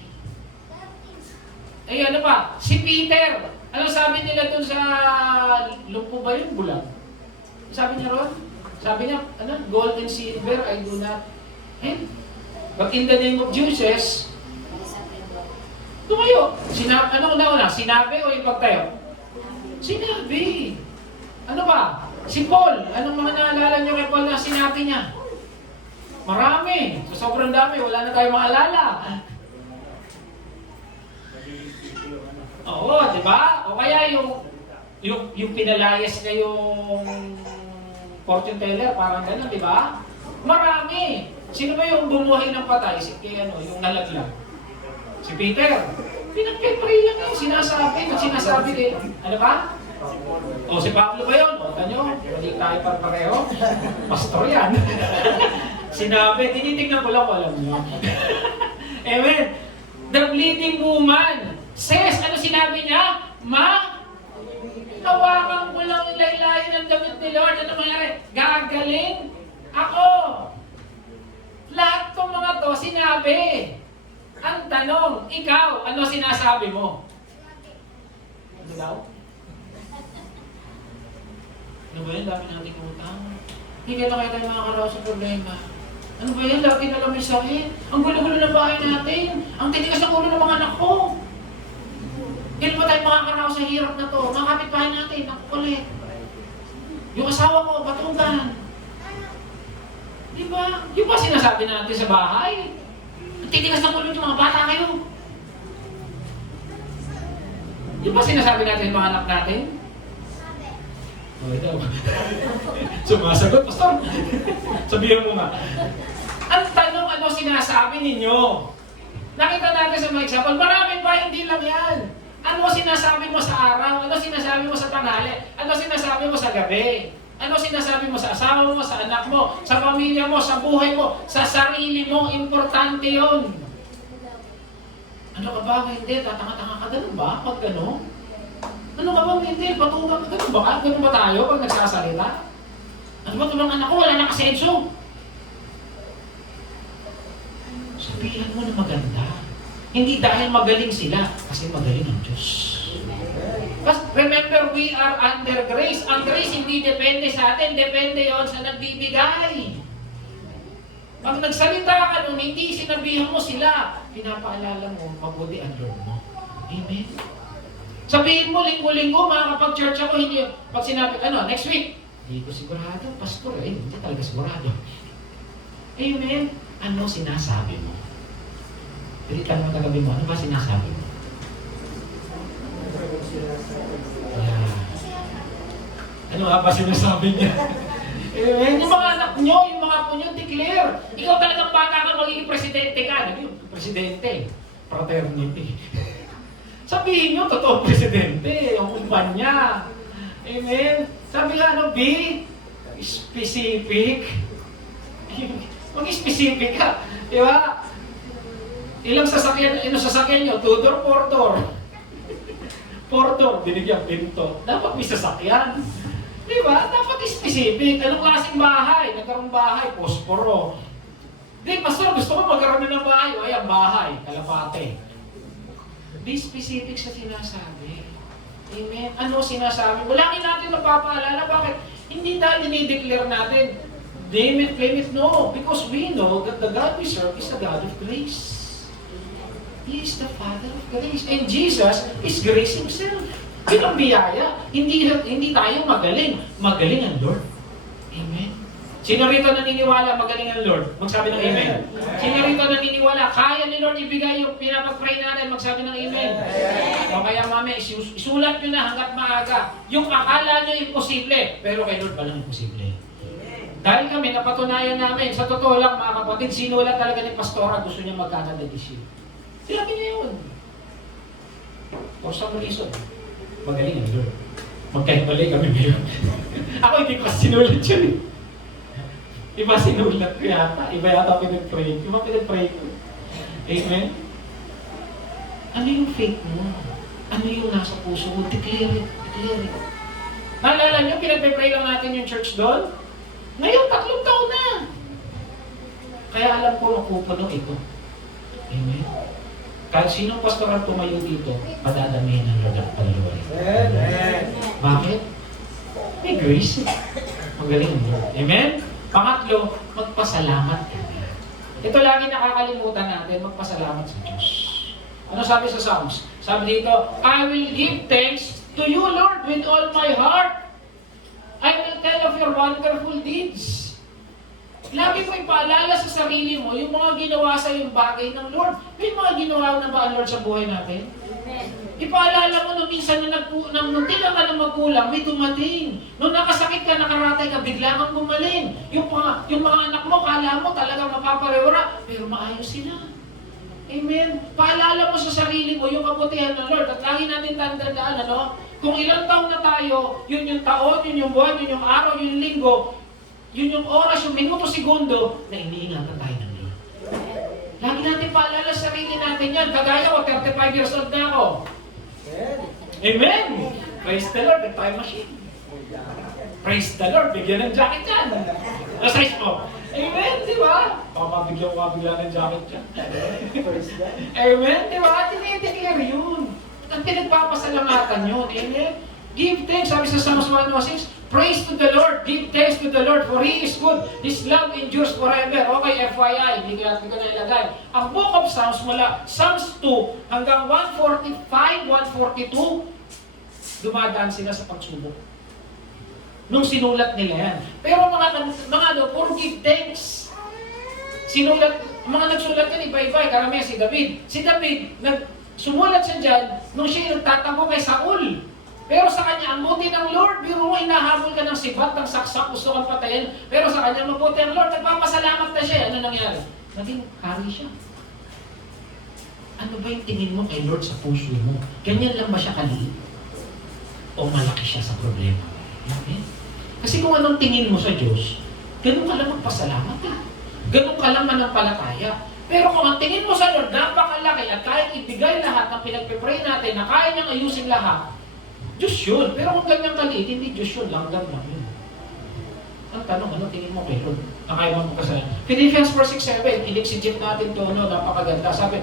Ay, ano pa? Si Peter. Ano sabi nila dun sa lumpo ba yun? Bulag. Sabi niya ron? Sabi niya, ano? Gold and silver, I do not. But in the name of Jesus, tumayo. Ano una? Sinabi o yung pagtayo? Sinabi. Ano ba? Si Paul. Anong mga naalala niyo kay Paul na sinabi niya? Marami. So, sobrang dami. Wala na tayong maalala. Oo, di ba? O kaya yung pinalayas na yung fortune teller, parang gano'n, di ba? Marami. Sino ba yung bumuhay ng patay? Yung nalaglag. Si Peter. Pinag-pray lang yun. Sinasabi. At sinasabi din. Ano ba? O, si Pablo ba yun? O, tanyo, hindi tayo pareho. Pastor yan. Sinabi, tinitignan ko lang, alam nyo. Amen. The bleeding woman says, ano sinabi niya? Hawakan ko lang yung laylayan ng damit ni Lord. Ano mangyari? Gagaling ako. Lahat ng mga to sinabi. Ang tanong, ikaw, ano sinasabi mo? Ano daw? Ano ba yan? Dami nating utang. Hindi na kayo tayo makakaraw sa problema. Ano ba yan? Lagi na lang may sakit. Ang gulo-gulo ng bahay natin. Ang titigas ng ulo ng mga anak ko. Hindi ba tayo makakaraw sa hirap na to? Mga kapitbahay natin, ang kulit. Yung asawa ko, batugan. Di ba? Yung ba sinasabi natin sa bahay? Ang titigas ng ulo ng mga bata kayo. Yung ba sinasabi natin sa mga anak natin? O, ito. Sumasagot, Pastor. Sabihin mo nga. Ang tanong, ano sinasabi ninyo? Nakita natin sa mga example, maraming ba, hindi lang yan. Ano sinasabi mo sa araw? Ano sinasabi mo sa tanghali? Ano sinasabi mo sa gabi? Ano sinasabi mo sa asawa mo, sa anak mo, sa pamilya mo, sa buhay mo, sa sarili mo? Importante yun. Ano ka ba? Hindi, tatanga-tanga ka. Ganun ba? Pag gano'n? Ano ka ba? Hindi, patugang ka. Ganun ba? Ganun ba tayo pag nagsasalita? Ano ba itong mga anak ko? Wala na kasenso. Sabihan mo na maganda. Hindi dahil magaling sila, kasi magaling ang Diyos. But remember, we are under grace. Ang grace hindi depende sa atin, depende yon sa nagbibigay. Pag nagsalita ka nun, hindi sinabihan mo sila, pinapaalala mo, mabuti ang Lord mo. Amen? Sabihin mo, linggo-linggo, makakapag-church ako, hindi, pag sinabi, next week, hindi ko sigurado, pastor, hindi talaga sigurado. Amen? Ano sinasabi mo? Pilitan mo kagabi mo, ano ba sinasabi mo? Yeah. Ano nga ba sinasabi niya? Amen? Yung mga anak nyo, yung mga apo nyo, declare. Ikaw talagang bata ka, magiging presidente ka. Presidente, fraternity. Sabihin nyo, totoo presidente, yung kumpanya. Amen? Sabi nga, be specific. Mag-specific ka. Di ba? Ilang sasakyan nyo? 2 door, 4 door. 4 door, binigyan pinto. Dapat may sasakyan. Di ba? Dapat specific. Anong klaseng bahay? Nagkaroong bahay, posporo. Di, pastor, gusto ko magkaroon ng bahay. Ay, ang bahay, kalapate. Be specific sa sinasabi. Amen? Ano sinasabi? Wala natin napapaalala. Bakit? Hindi dahil dinideclare natin, name it, claim it. No. Because we know that the God we serve is the God of grace. He is the Father of grace. And Jesus is grace Himself. Yun ang biyaya. Hindi tayo magaling. Magaling ang Lord. Amen. Sino rito naniniwala magaling ang Lord? Magsabi ng Amen. Sino rito naniniwala kaya ni Lord ibigay yung pinapag-pray natin? Magsabi ng Amen. O kaya mami, isulat nyo na hanggat maaga. Yung akala nyo imposible, pero kay Lord walang imposible. Dahil kami, napatunayan namin, sa totoo lang mga kapatid, sinulat talaga ni Pastora, gusto niya mag-Canada this year. Sinabi niya yun. For some reason, magaling ang Lord. Magkahiwalay kami ngayon. Ako hindi ko sinulat yun eh. Iba sinulat ko yata. Iba yata pinag-pray. Iba pinag-pray ko. Amen? Ano yung faith mo? Ano yung nasa puso mo? Declare it. Declare it. Naalala nyo, pinag-pray lang natin yung church doon? Ngayon, 3 taon na. Kaya alam ko ang pupuno ito. Amen? Kahit sinong pastor ang tumayo dito, padadamihin ng Lord at paliwari. Bakit? May grace. Magaling mo. Amen? Pangatlo, magpasalamat ka. Ito lagi nakakalimutan natin, magpasalamat sa Diyos. Ano sabi sa Psalms? Sabi dito, I will give thanks to you, Lord, with all my heart. I will tell of your wonderful deeds. Lagi mo ipaalala sa sarili mo yung mga ginawa sa yung bagay ng Lord. May mga ginawa na ba ang Lord sa buhay natin? Ipaalala mo nung minsan nung tingnan ka ng magulang, may dumating. Nung nakasakit ka, nakaratay ka, bigla kang gumaling. Yung mga anak mo, kala mo talagang mapaparewara, pero maayos sila. Amen? Paalala mo sa sarili mo yung kabutihan ng Lord. At lagi natin tandaan, kung ilang taon na tayo, yun yung taon, yun yung buwan, yun yung araw, yun yung linggo, yun yung oras, yung minuto, segundo, na iniingatan tayo ng Lord. Lagi natin paalala sa sarili natin yan. Kagaya ko, 35 years old na ako. Amen! Praise the Lord, the time machine. Praise the Lord, bigyan ng jacket yan. Size mo. Amen, di ba? Baka bigyan ko ng jacket yan. Amen, di ba? Tinideclare yun. Ang pinagpapasalamatan yun. Amen? Give thanks. Sabi sa Psalms 106, praise to the Lord. Give thanks to the Lord for He is good. His love endures forever. Okay, FYI. Hindi ko na ilagay. Ang Book of Psalms mula Psalms 2 hanggang 145, 142, dumadaan sila sa pagsubok. Nung sinulat nila yan. Pero puro give thanks. Mga nagsulat yan, iba-iba. Karamihan si David. Si David, sumulat siya dyan nung siya nagtatampo kay Saul. Pero sa kanya, ang buti ng Lord, biro mo, hinahabol ka ng sibat, ng saksak, gusto kang patayin. Pero sa kanya, mabuti ang Lord, nagpapasalamat na siya. Ano nangyari? Naging hari siya. Ano ba yung tingin mo kay Lord sa puso mo? Ganyan lang ba siya kaliit? O malaki siya sa problema? Amen? Kasi kung anong tingin mo sa Diyos, ganun ka lang magpasalamat eh. Ganun ka lang manampalataya. Pero kung ang tingin mo sa Lord, napakalaki at kaya ibigay lahat ng pinagpipray natin na kaya niyang ayusin lahat, Diyos yun. Pero kung ganyan kaliit, hindi Diyos yun. Langgam lang yun. Ang tanong, ano tingin mo kay Lord? Na kaya mo kasalanan? Philippians 4:6-7, in-exegete natin ito, no? Napakaganda. Sabi,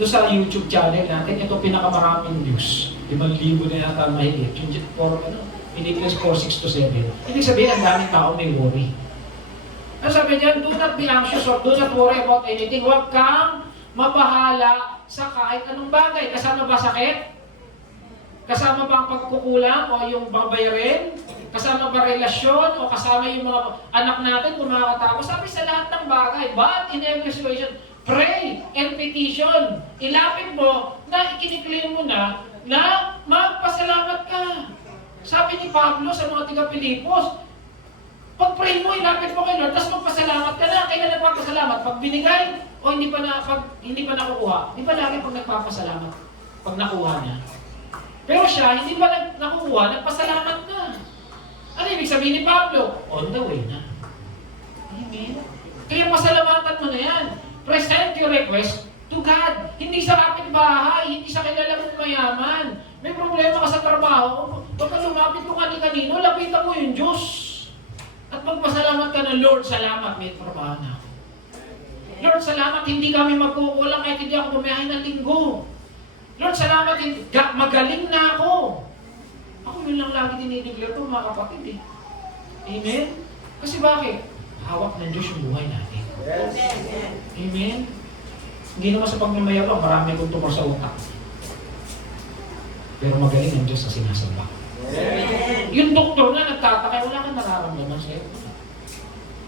doon sa YouTube channel natin, ito pinakamaraming views. 5,000 na yata mahigit. Yung Philippians 4:6-7. Ibig sabihin, ang daming tao may worry. Ano sabi niyan? Do not be anxious or do not worry about anything. Huwag kang mabahala sa kahit anong bagay. Kasama ba sakit? Kasama ba ang pagkukulang o yung babayarin? Kasama ba relasyon o kasama yung mga anak natin kung makakatapos? Sabi sa lahat ng bagay. But in every situation, pray and petition. Ilapit mo na ikiniklaim mo na magpasalamat ka. Sabi ni Pablo sa mga tiga-Pilipos, pag-pray mo, ilapit mo kay Lord, tapos magpasalamat ka na. Kaya nagpapasalamat. Pag binigay, o hindi pa nakukuha, hindi pa lagi pag nagpapasalamat. Pag nakuha niya. Pero siya, hindi pa nakukuha, nagpasalamat na. Ano ibig sabihin ni Pablo? On the way na. Amen? Kaya pasalamatan mo na yan. Present your request to God. Hindi sa kapitbahay, hindi sa kilala mong mayaman. May problema ka sa trabaho, huwag ka lumapit kung kanino, lapitan mo yung Diyos. At magpasalamat ka na, Lord, salamat, may trabaho na ako. Lord, salamat, hindi kami magkukulang kahit hindi ako bumiyahe ng linggo. Lord, salamat, magaling na ako. Ako yun lang lagi dinideclare ko, mga kapatid eh. Amen? Kasi bakit? Hawak ng Diyos yung buhay natin. Amen. Amen? Hindi naman sa pagmamayabang, marami kong tumor sa utak. Pero magaling ang Diyos sa sinasamba. Amen. Yung doktor na nagtataka, wala kang nararamdaman sa'yo.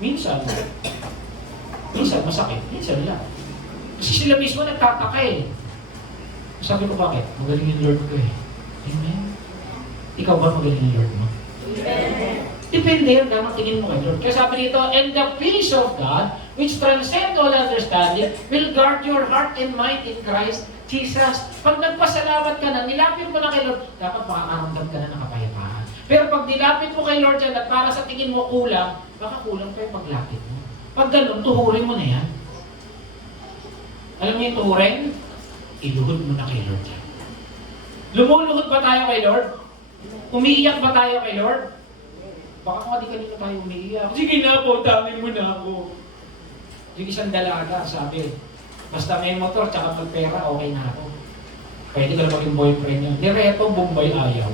Minsan masakit, minsan lang. Kasi sila mismo nagtataka eh. Sabi ko, bakit? Magaling yung Lord ko eh. Amen? Ikaw ba magaling yung Lord mo? Amen. Depende yun, dapat tingin mo kay Lord. Kaya sabi dito, and the peace of God, which transcends all understanding, will guard your heart and mind in Christ Jesus. Pag nagpasalamat ka na, nilapit mo na kay Lord, dapat makakaramdam ka na ng kapayapaan. Pero pag nilapit mo kay Lord yan at para sa tingin mo kulang, baka kulang pa yung paglapit mo. Pag ganun, tuhurin mo na yan. Alam mo yung tuhurin? Iluhod mo na kay Lord yan. Lumuluhod ba tayo kay Lord? Umiiyak ba tayo kay Lord? Baka kung di kanina tayo umiiyak. Sige na po, tangin mo na ako. Yung isang dalaga, sabi, basta may motor tsaka magpera, okay na ako. Pwede ka na maging boyfriend yun. Direto, Bombay ayaw.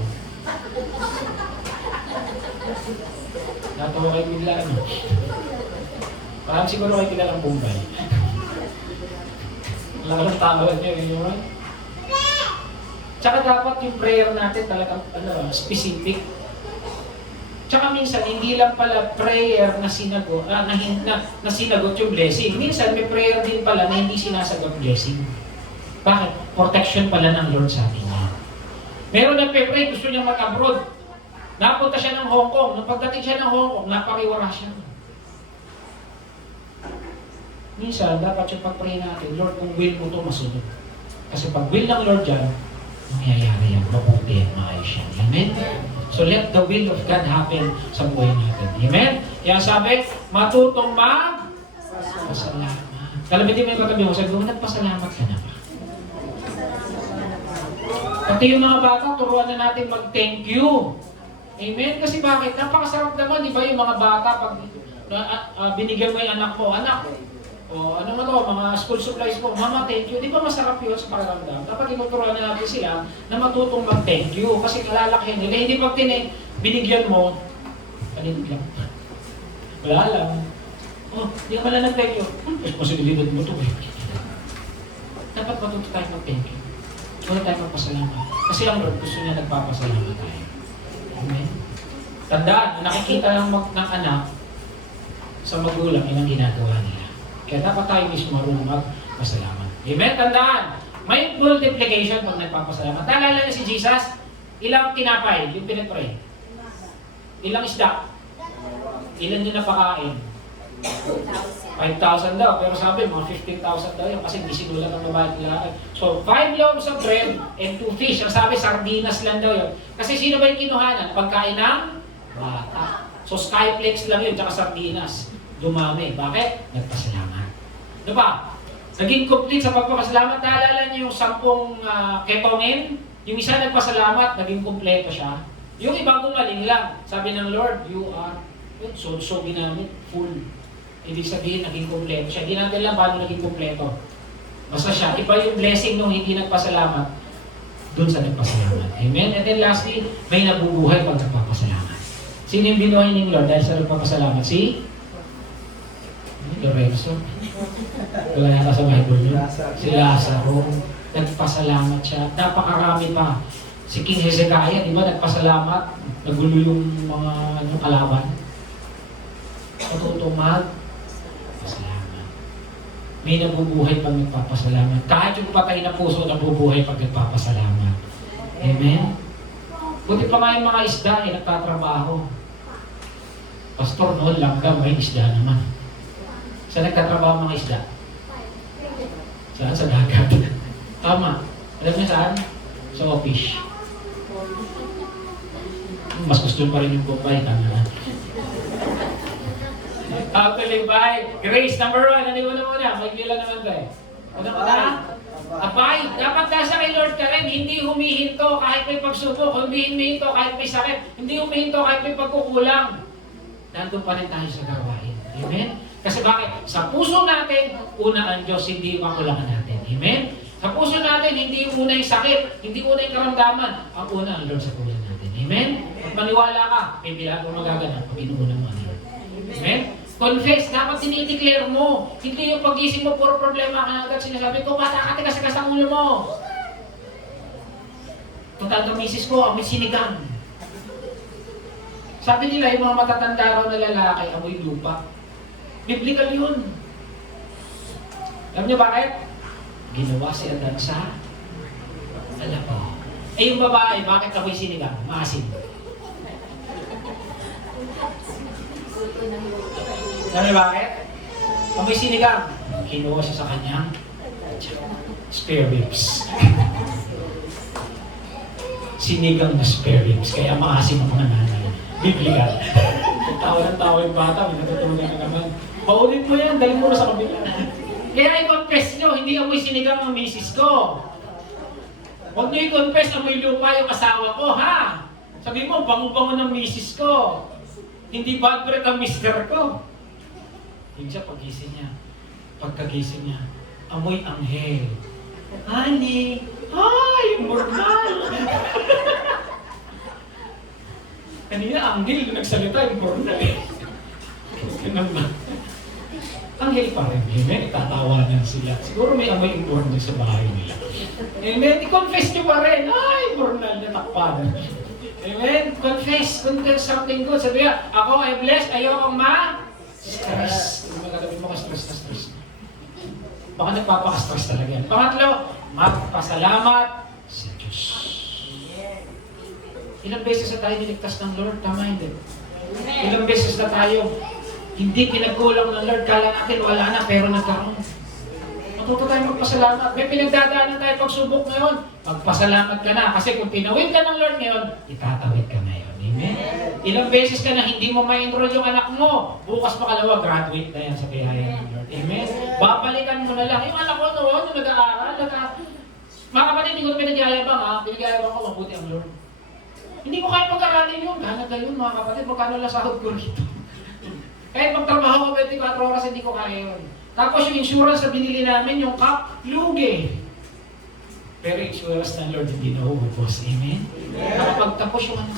Natawa kayo bigla, ano? Parang siguro kayo kilalang Bombay. Walang tawad niyo, yun yun. Tsaka dapat yung prayer natin talagang specific. Tsaka minsan, hindi lang pala prayer na sinagot, na sinagot yung blessing. Minsan, may prayer din pala na hindi sinasagot blessing. Bakit? Protection pala ng Lord sa atin yan. Meron nagpe-pray, gusto niya mag-abroad. Napunta siya ng Hong Kong. Nung pagdating siya ng Hong Kong, napariwara siya. Minsan, dapat yung pag-pray natin, Lord, kung will mo ito, masunod. Kasi pag will ng Lord dyan, mangyayari yan, mabuti at maayos yan. Amen? So let the will of God happen sa buhay natin. Amen? Kaya sabi, matutong mag-pasalamat. Kalamitin mo yung katabi mo, sabi mo, nagpasalamat ka na ba? Pati yung mga bata, turuan na natin mag-thank you. Amen? Kasi bakit? Napakasarap naman, di ba yung mga bata, pag binigyan mo yung anak mo, anak, o ano mo to, mga school supplies mo, mama, thank you. Di ba masarap yun sa pakiramdam? Dapat tinuturuan na natin sila na matutong mag-thank you. Kasi lalaki nila. Hindi pag binigyan mo, kanina lang. Wala lang. Oh, hindi ka pala nag-thank you. Responsibilidad mo to eh. Dapat matuto tayo mag-thank you. Wala tayo magpasalamat. Kasi ang Lord gusto niya nagpapasalamat tayo. Amen? Tandaan, nakikita ng anak sa magulang yun ang ginagawa nila. Kaya dapat tayo mismo marunong magpasalamat. Amen? Tandaan, may multiplication pag nagpapasalamat. Naalala niyo si Jesus? Ilang tinapay yung pinag-pray? Ilang isda? Ilan yung napakain? 5,000 daw. Pero sabi, mga 15,000 daw yun kasi hindi sinulat ang babae nila. So, 5 loaves of bread and 2 fish. Ang sabi, sardinas lang daw yun. Kasi sino ba yung kinuhanan? Pagkain ng bata. So, skyflakes lang yun, tsaka sardinas. Dumami. Bakit? Nagpasalamat. Ano ba? Naging complete sa pagpapasalamat. Naalala niyo yung 10 ketongin? Yung isa nagpasalamat, naging kumpleto siya. Yung iba gumaling lang. Sabi ng Lord, you are so ginamit, full. Ibig sabihin, naging kumpleto siya. Hindi natin lang paano naging kumpleto. Basta siya, iba yung blessing nung hindi nagpasalamat, dun sa nagpasalamat. Amen? And then lastly, may nabubuhay pag nagpapasalamat. Sino yung binuhay ng Lord dahil sa nagpapasalamat? Si Lorenzo. Wala yata sa Bible yun. Si Lazaro. Nagpasalamat siya. Napakarami pa. Si King Hezekiah, di ba, nagpasalamat. Nagulo yung mga kalaban. Matutong pasalamat. May nabubuhay pag nagpapasalamat. Kahit yung patay na puso, nabubuhay pag nagpapasalamat. Amen? Buti pa nga yung mga isda ay nagtatrabaho. Pastor, noon langgam, may isda naman. Saan nagtatrabaho mga isda? Saan? Sa dagat. Tama. Alam niyo saan? Sa office. Mas gusto pa rin yung Bombay. Tama na. Actually, bye. Grace, number 1. Ano mo muna? May kila naman tayo. Ano mo na? Abay, dapat nasa kay Lord ka rin. Hindi humihinto kahit may pagsubok. Hindi humihinto kahit may sakit. Hindi humihinto kahit may pagkukulang. Nandun pa rin tayo sa gawain. Amen? Kasi bakit? Sa puso natin, una ang Diyos, hindi yung kakulangan natin. Amen? Sa puso natin, hindi yung una yung sakit, hindi una yung karamdaman. Ang una ang Lord sa kulang natin. Amen? At maniwala ka, may bilang mo magaganap pag inuuna mo ang Lord. Amen? Confess, dapat dinideclare mo. Hindi yung pag-isip mo, puro problema ka agad sinasabi ko, bata ka, tigas ang ulo mo. Total ng misis ko, amoy sinigang. Sabi nila, yung mga matatanda raw na lalaki, amoy lupa. Biblical yun. Alam niyo bakit? Ginawa si Adan sa alabaw. Eh yung babae, bakit amoy sinigang? Maasim. Alam niyo bakit? Amoy sinigang. Kinuha siya sa kanyang spare ribs. Sinigang na spare ribs. Kaya maasim ang mga nanay. Biblical. Tawa ng tawa yung bata, may natutunan na naman. Paulit mo yan, dali mo na sa kabila. Kaya i-confess nyo, hindi amoy sinigang ang misis ko. Huwag nyo i-confess amoy lupa yung asawa ko, ha? Sabi mo, bango-bango ng misis ko. Hindi bad breath ang mister ko. Yung siya paggising niya. Pagkagising niya, amoy anghel. Honey, ay, mortal. Kanina, anghel, nagsalita, yung mortal. Ganun ba? Anghel pa rin. Amen? Tatawanan sila. Siguro may amoy born sa bahay nila. Amen? I-confess nyo pa rin. Ay, bornal na takpan. Amen? Confess. Confess something good. Sabi nga, ako ay blessed. Ayokong ma-stress. Yung mga gabi mo ka-stress na stress. Baka nagpapaka-stress talaga yan. Pangatlo, magpasalamat sa Diyos. Ilang beses na tayo niligtas ng Lord? Tama hindi. Ilang beses na tayo hindi pinagkulang ng Lord, kala natin wala na, pero nagkaroon. Matuto tayo magpasalamat. May pinagdadaanan tayo pagsubok ngayon. Magpasalamat ka na. Kasi kung tinawid ka ng Lord ngayon, itatawid ka ngayon. Amen? Ilang beses ka na hindi mo ma-enroll yung anak mo. Bukas makalawa, graduate na yan sa biyaya ng Lord. Amen? Babalikan mo na lang. Yung anak ko noon, yung nag-aaral, mga kapatid, hindi ko na pinagyayabang ha. Pinagyayabang ko, mabuti ang Lord. Hindi ko kaya pag-aralin yun. Canada yun, mga kapatid. Magkano lang sahod ko rito. Kahit magtrabaho ko 24 oras, hindi ko kaya yun. Tapos yung insurance na binili namin, yung cup, lugi. Pero yung insurance ng Lord, hindi na ubos. Amen? Nakapagtapos yung anak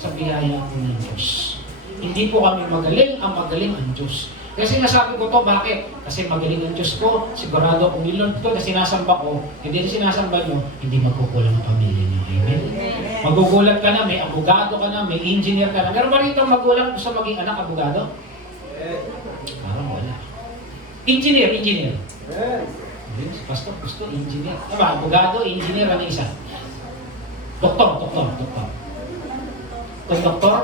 sa biyaya po ng Diyos. Hindi po kami magaling, ang magaling ang Diyos. Kasi nasabi ko to, bakit? Kasi magaling ang Diyos ko, sigurado kung nilord ko na sinasamba ko, hindi na sinasamba nyo, hindi magkukulang ang pamilya nyo. Amen? Magugulat ka na, may abogado ka na, may engineer ka na. Meron ba rito magulang gusto maging anak abogado? Parang wala. Engineer. Pastor, gusto, engineer. Diba? Abogado, engineer, ano isa? Doktor. Doktor?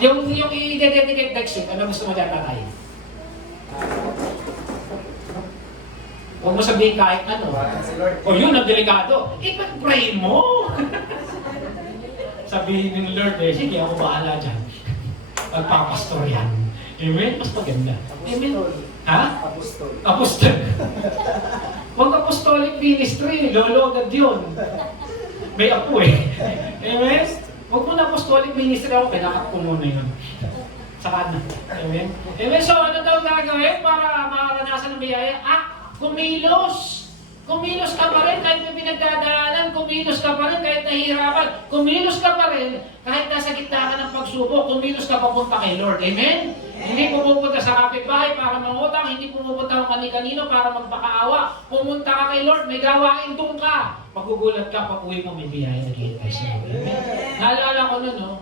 yung i-dedicate next week, ano gusto mo dyan, tatay? Huwag mo sabihin kahit ano. O yun, ang delikado. Ipag-pray mo. Sabihin ng Lord, sige, ako bahala dyan. Magpapastor yan. Amen? Mas maganda. Amen? Ha? Apostol. Apostol. Huwag apostolic ministry, lolo agad yun. May apo eh. Amen? Huwag mo na apostolic ministry ako, pinakat ko muna yun. Saka na. Amen? Amen? So, ano daw gagawin para maranasan ng biyaya? Kumilos! Kumilos ka pa rin kahit may pinagdadaanan, kumilos ka pa rin kahit nahihirapan, kumilos ka pa rin kahit nasa gitna ka ng pagsubok, kumilos ka papunta kay Lord. Amen? Hindi pumupunta sa kapitbahay para mangutang, hindi pumupunta kung kani-kanino para magpakaawa. Pumunta ka kay Lord, may gawain doon ka. Magugulat ka, pag-uwi mo may biyaya naghihintay sa Lord. Amen? Naalala ko nun, no?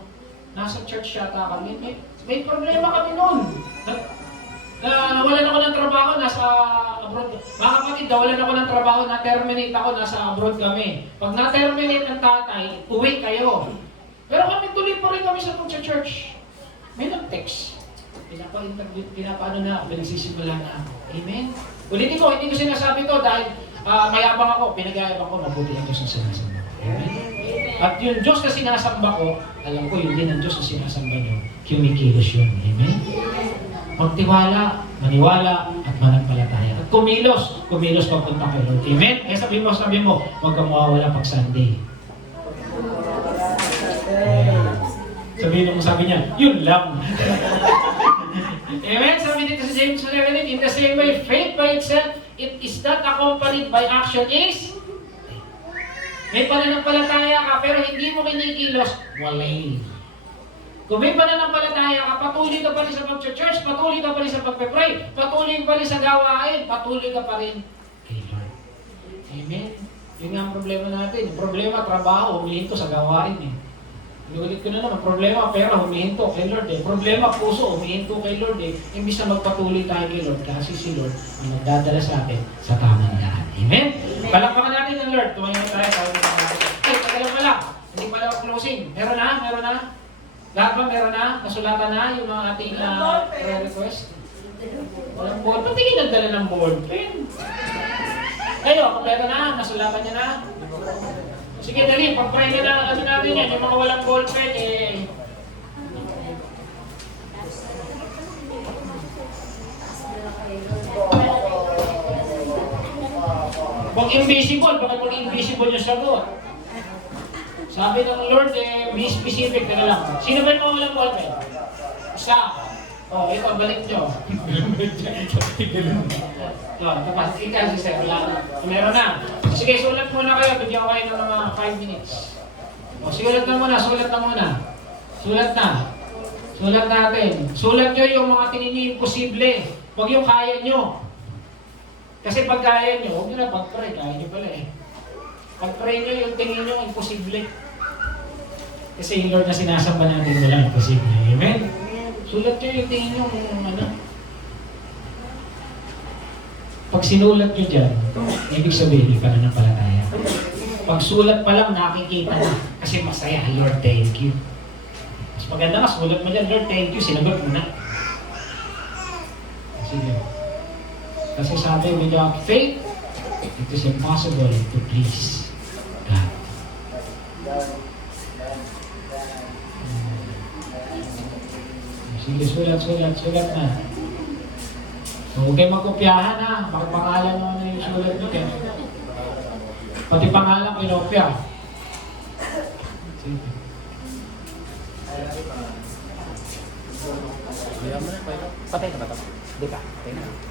Nasa church yata kami, may problema kami nun. Nawalan ako ng trabaho, nasa abroad. Mga kapatid, nawalan ako ng trabaho, na-terminate ako, nasa abroad kami. Pag na-terminate ng tatay, uwi kayo. Pero kami tuloy pa rin kami sa church. May nag-text. Pinapa-interview, pinapaano na ako, pinagsisimula na ako. Amen? Ulitin ko, hindi ko sinasabi to dahil mayabang ako, pinag-ayabang ko, mabuti ang Diyos na sinasamba ko. Amen? At yung Diyos na sinasamba ko, alam ko yun din ang Diyos na sinasamba nyo, kumikilos yun. Amen? Magtiwala, maniwala, at managpalataya. At kumilos papunta kay Lord. Amen? Kaya sabi mo, huwag kang mawawala pag Sunday. Sabi niya, yun lang. Amen? Sabi dito sa James 11, in the same way, faith by itself, it is not accompanied by action is, may pananampalataya ka, pero hindi mo kinikilos, walay. Kung may pananampalataya ka, patuloy ka pa rin sa pag-church, patuloy ka pa rin sa pag-pray, patuloy ka pa rin sa gawain, patuloy ka pa rin kay Lord. Amen? Yun nga ang problema natin. Problema, trabaho, humihinto sa gawain eh. Inulit ko na naman, problema, pera, humihinto kay Lord eh. Problema, puso, humihinto kay Lord eh. Imbis na magpatuloy tayo kay Lord, kasi si Lord ang nagdadala sa atin sa tamang daan. Amen? Palakpakan natin ng Lord. Tumayo tayo. Ay, tagalan pala. Hindi pala closing. Meron na? Meron na? Lahat ba meron na? Nasulatan na yung mga ating prayer request? Walang ball. Ba't hindi nagdala ng ball pen? Kayo, kung meron na, nasulatan niya na? Sige, dali, pag-pray na lang ano natin yan. Yung mga walang ball pen, eh. Pag invisible, baka mag-invisible yung sagot. Sabi ng Lord, be specific na lang. Sino ba yung mga walang ballpen? Isa. Ito, balik nyo. Tapos ikaw si Sir, wala. Meron na. Sige, sulat muna kayo. Bigyan ko kayo ng mga 5 minutes. Sulat na muna. Sulat na. Sulat natin. Sulat nyo yung mga tingin nyo imposible. Huwag yung kaya nyo. Kasi pag kaya nyo, huwag nyo na pag-pray. Kaya nyo pala eh. Pag-pray nyo yung tingin nyo imposible. Kasi yung Lord na sinasamba natin walang imposible. Amen? Sulat nyo yung tingin nyo ano. Pag sinulat nyo dyan, ibig sabihin yung pananampalataya. Pag sulat pa lang, nakikita na. Kasi masaya, Lord, thank you. Mas maganda ka, sulat mo dyan, Lord, thank you. Sinagot mo na. Sige. Kasi sabi, without faith, it is impossible to please God. Sige, sulat na. So, huwag kayo magkopyahan ha. Bakit pangalan mo na yung sulat nyo? Pati pangalan kinopya. Sige. Patay ka ba ito? Di ka? Patay na.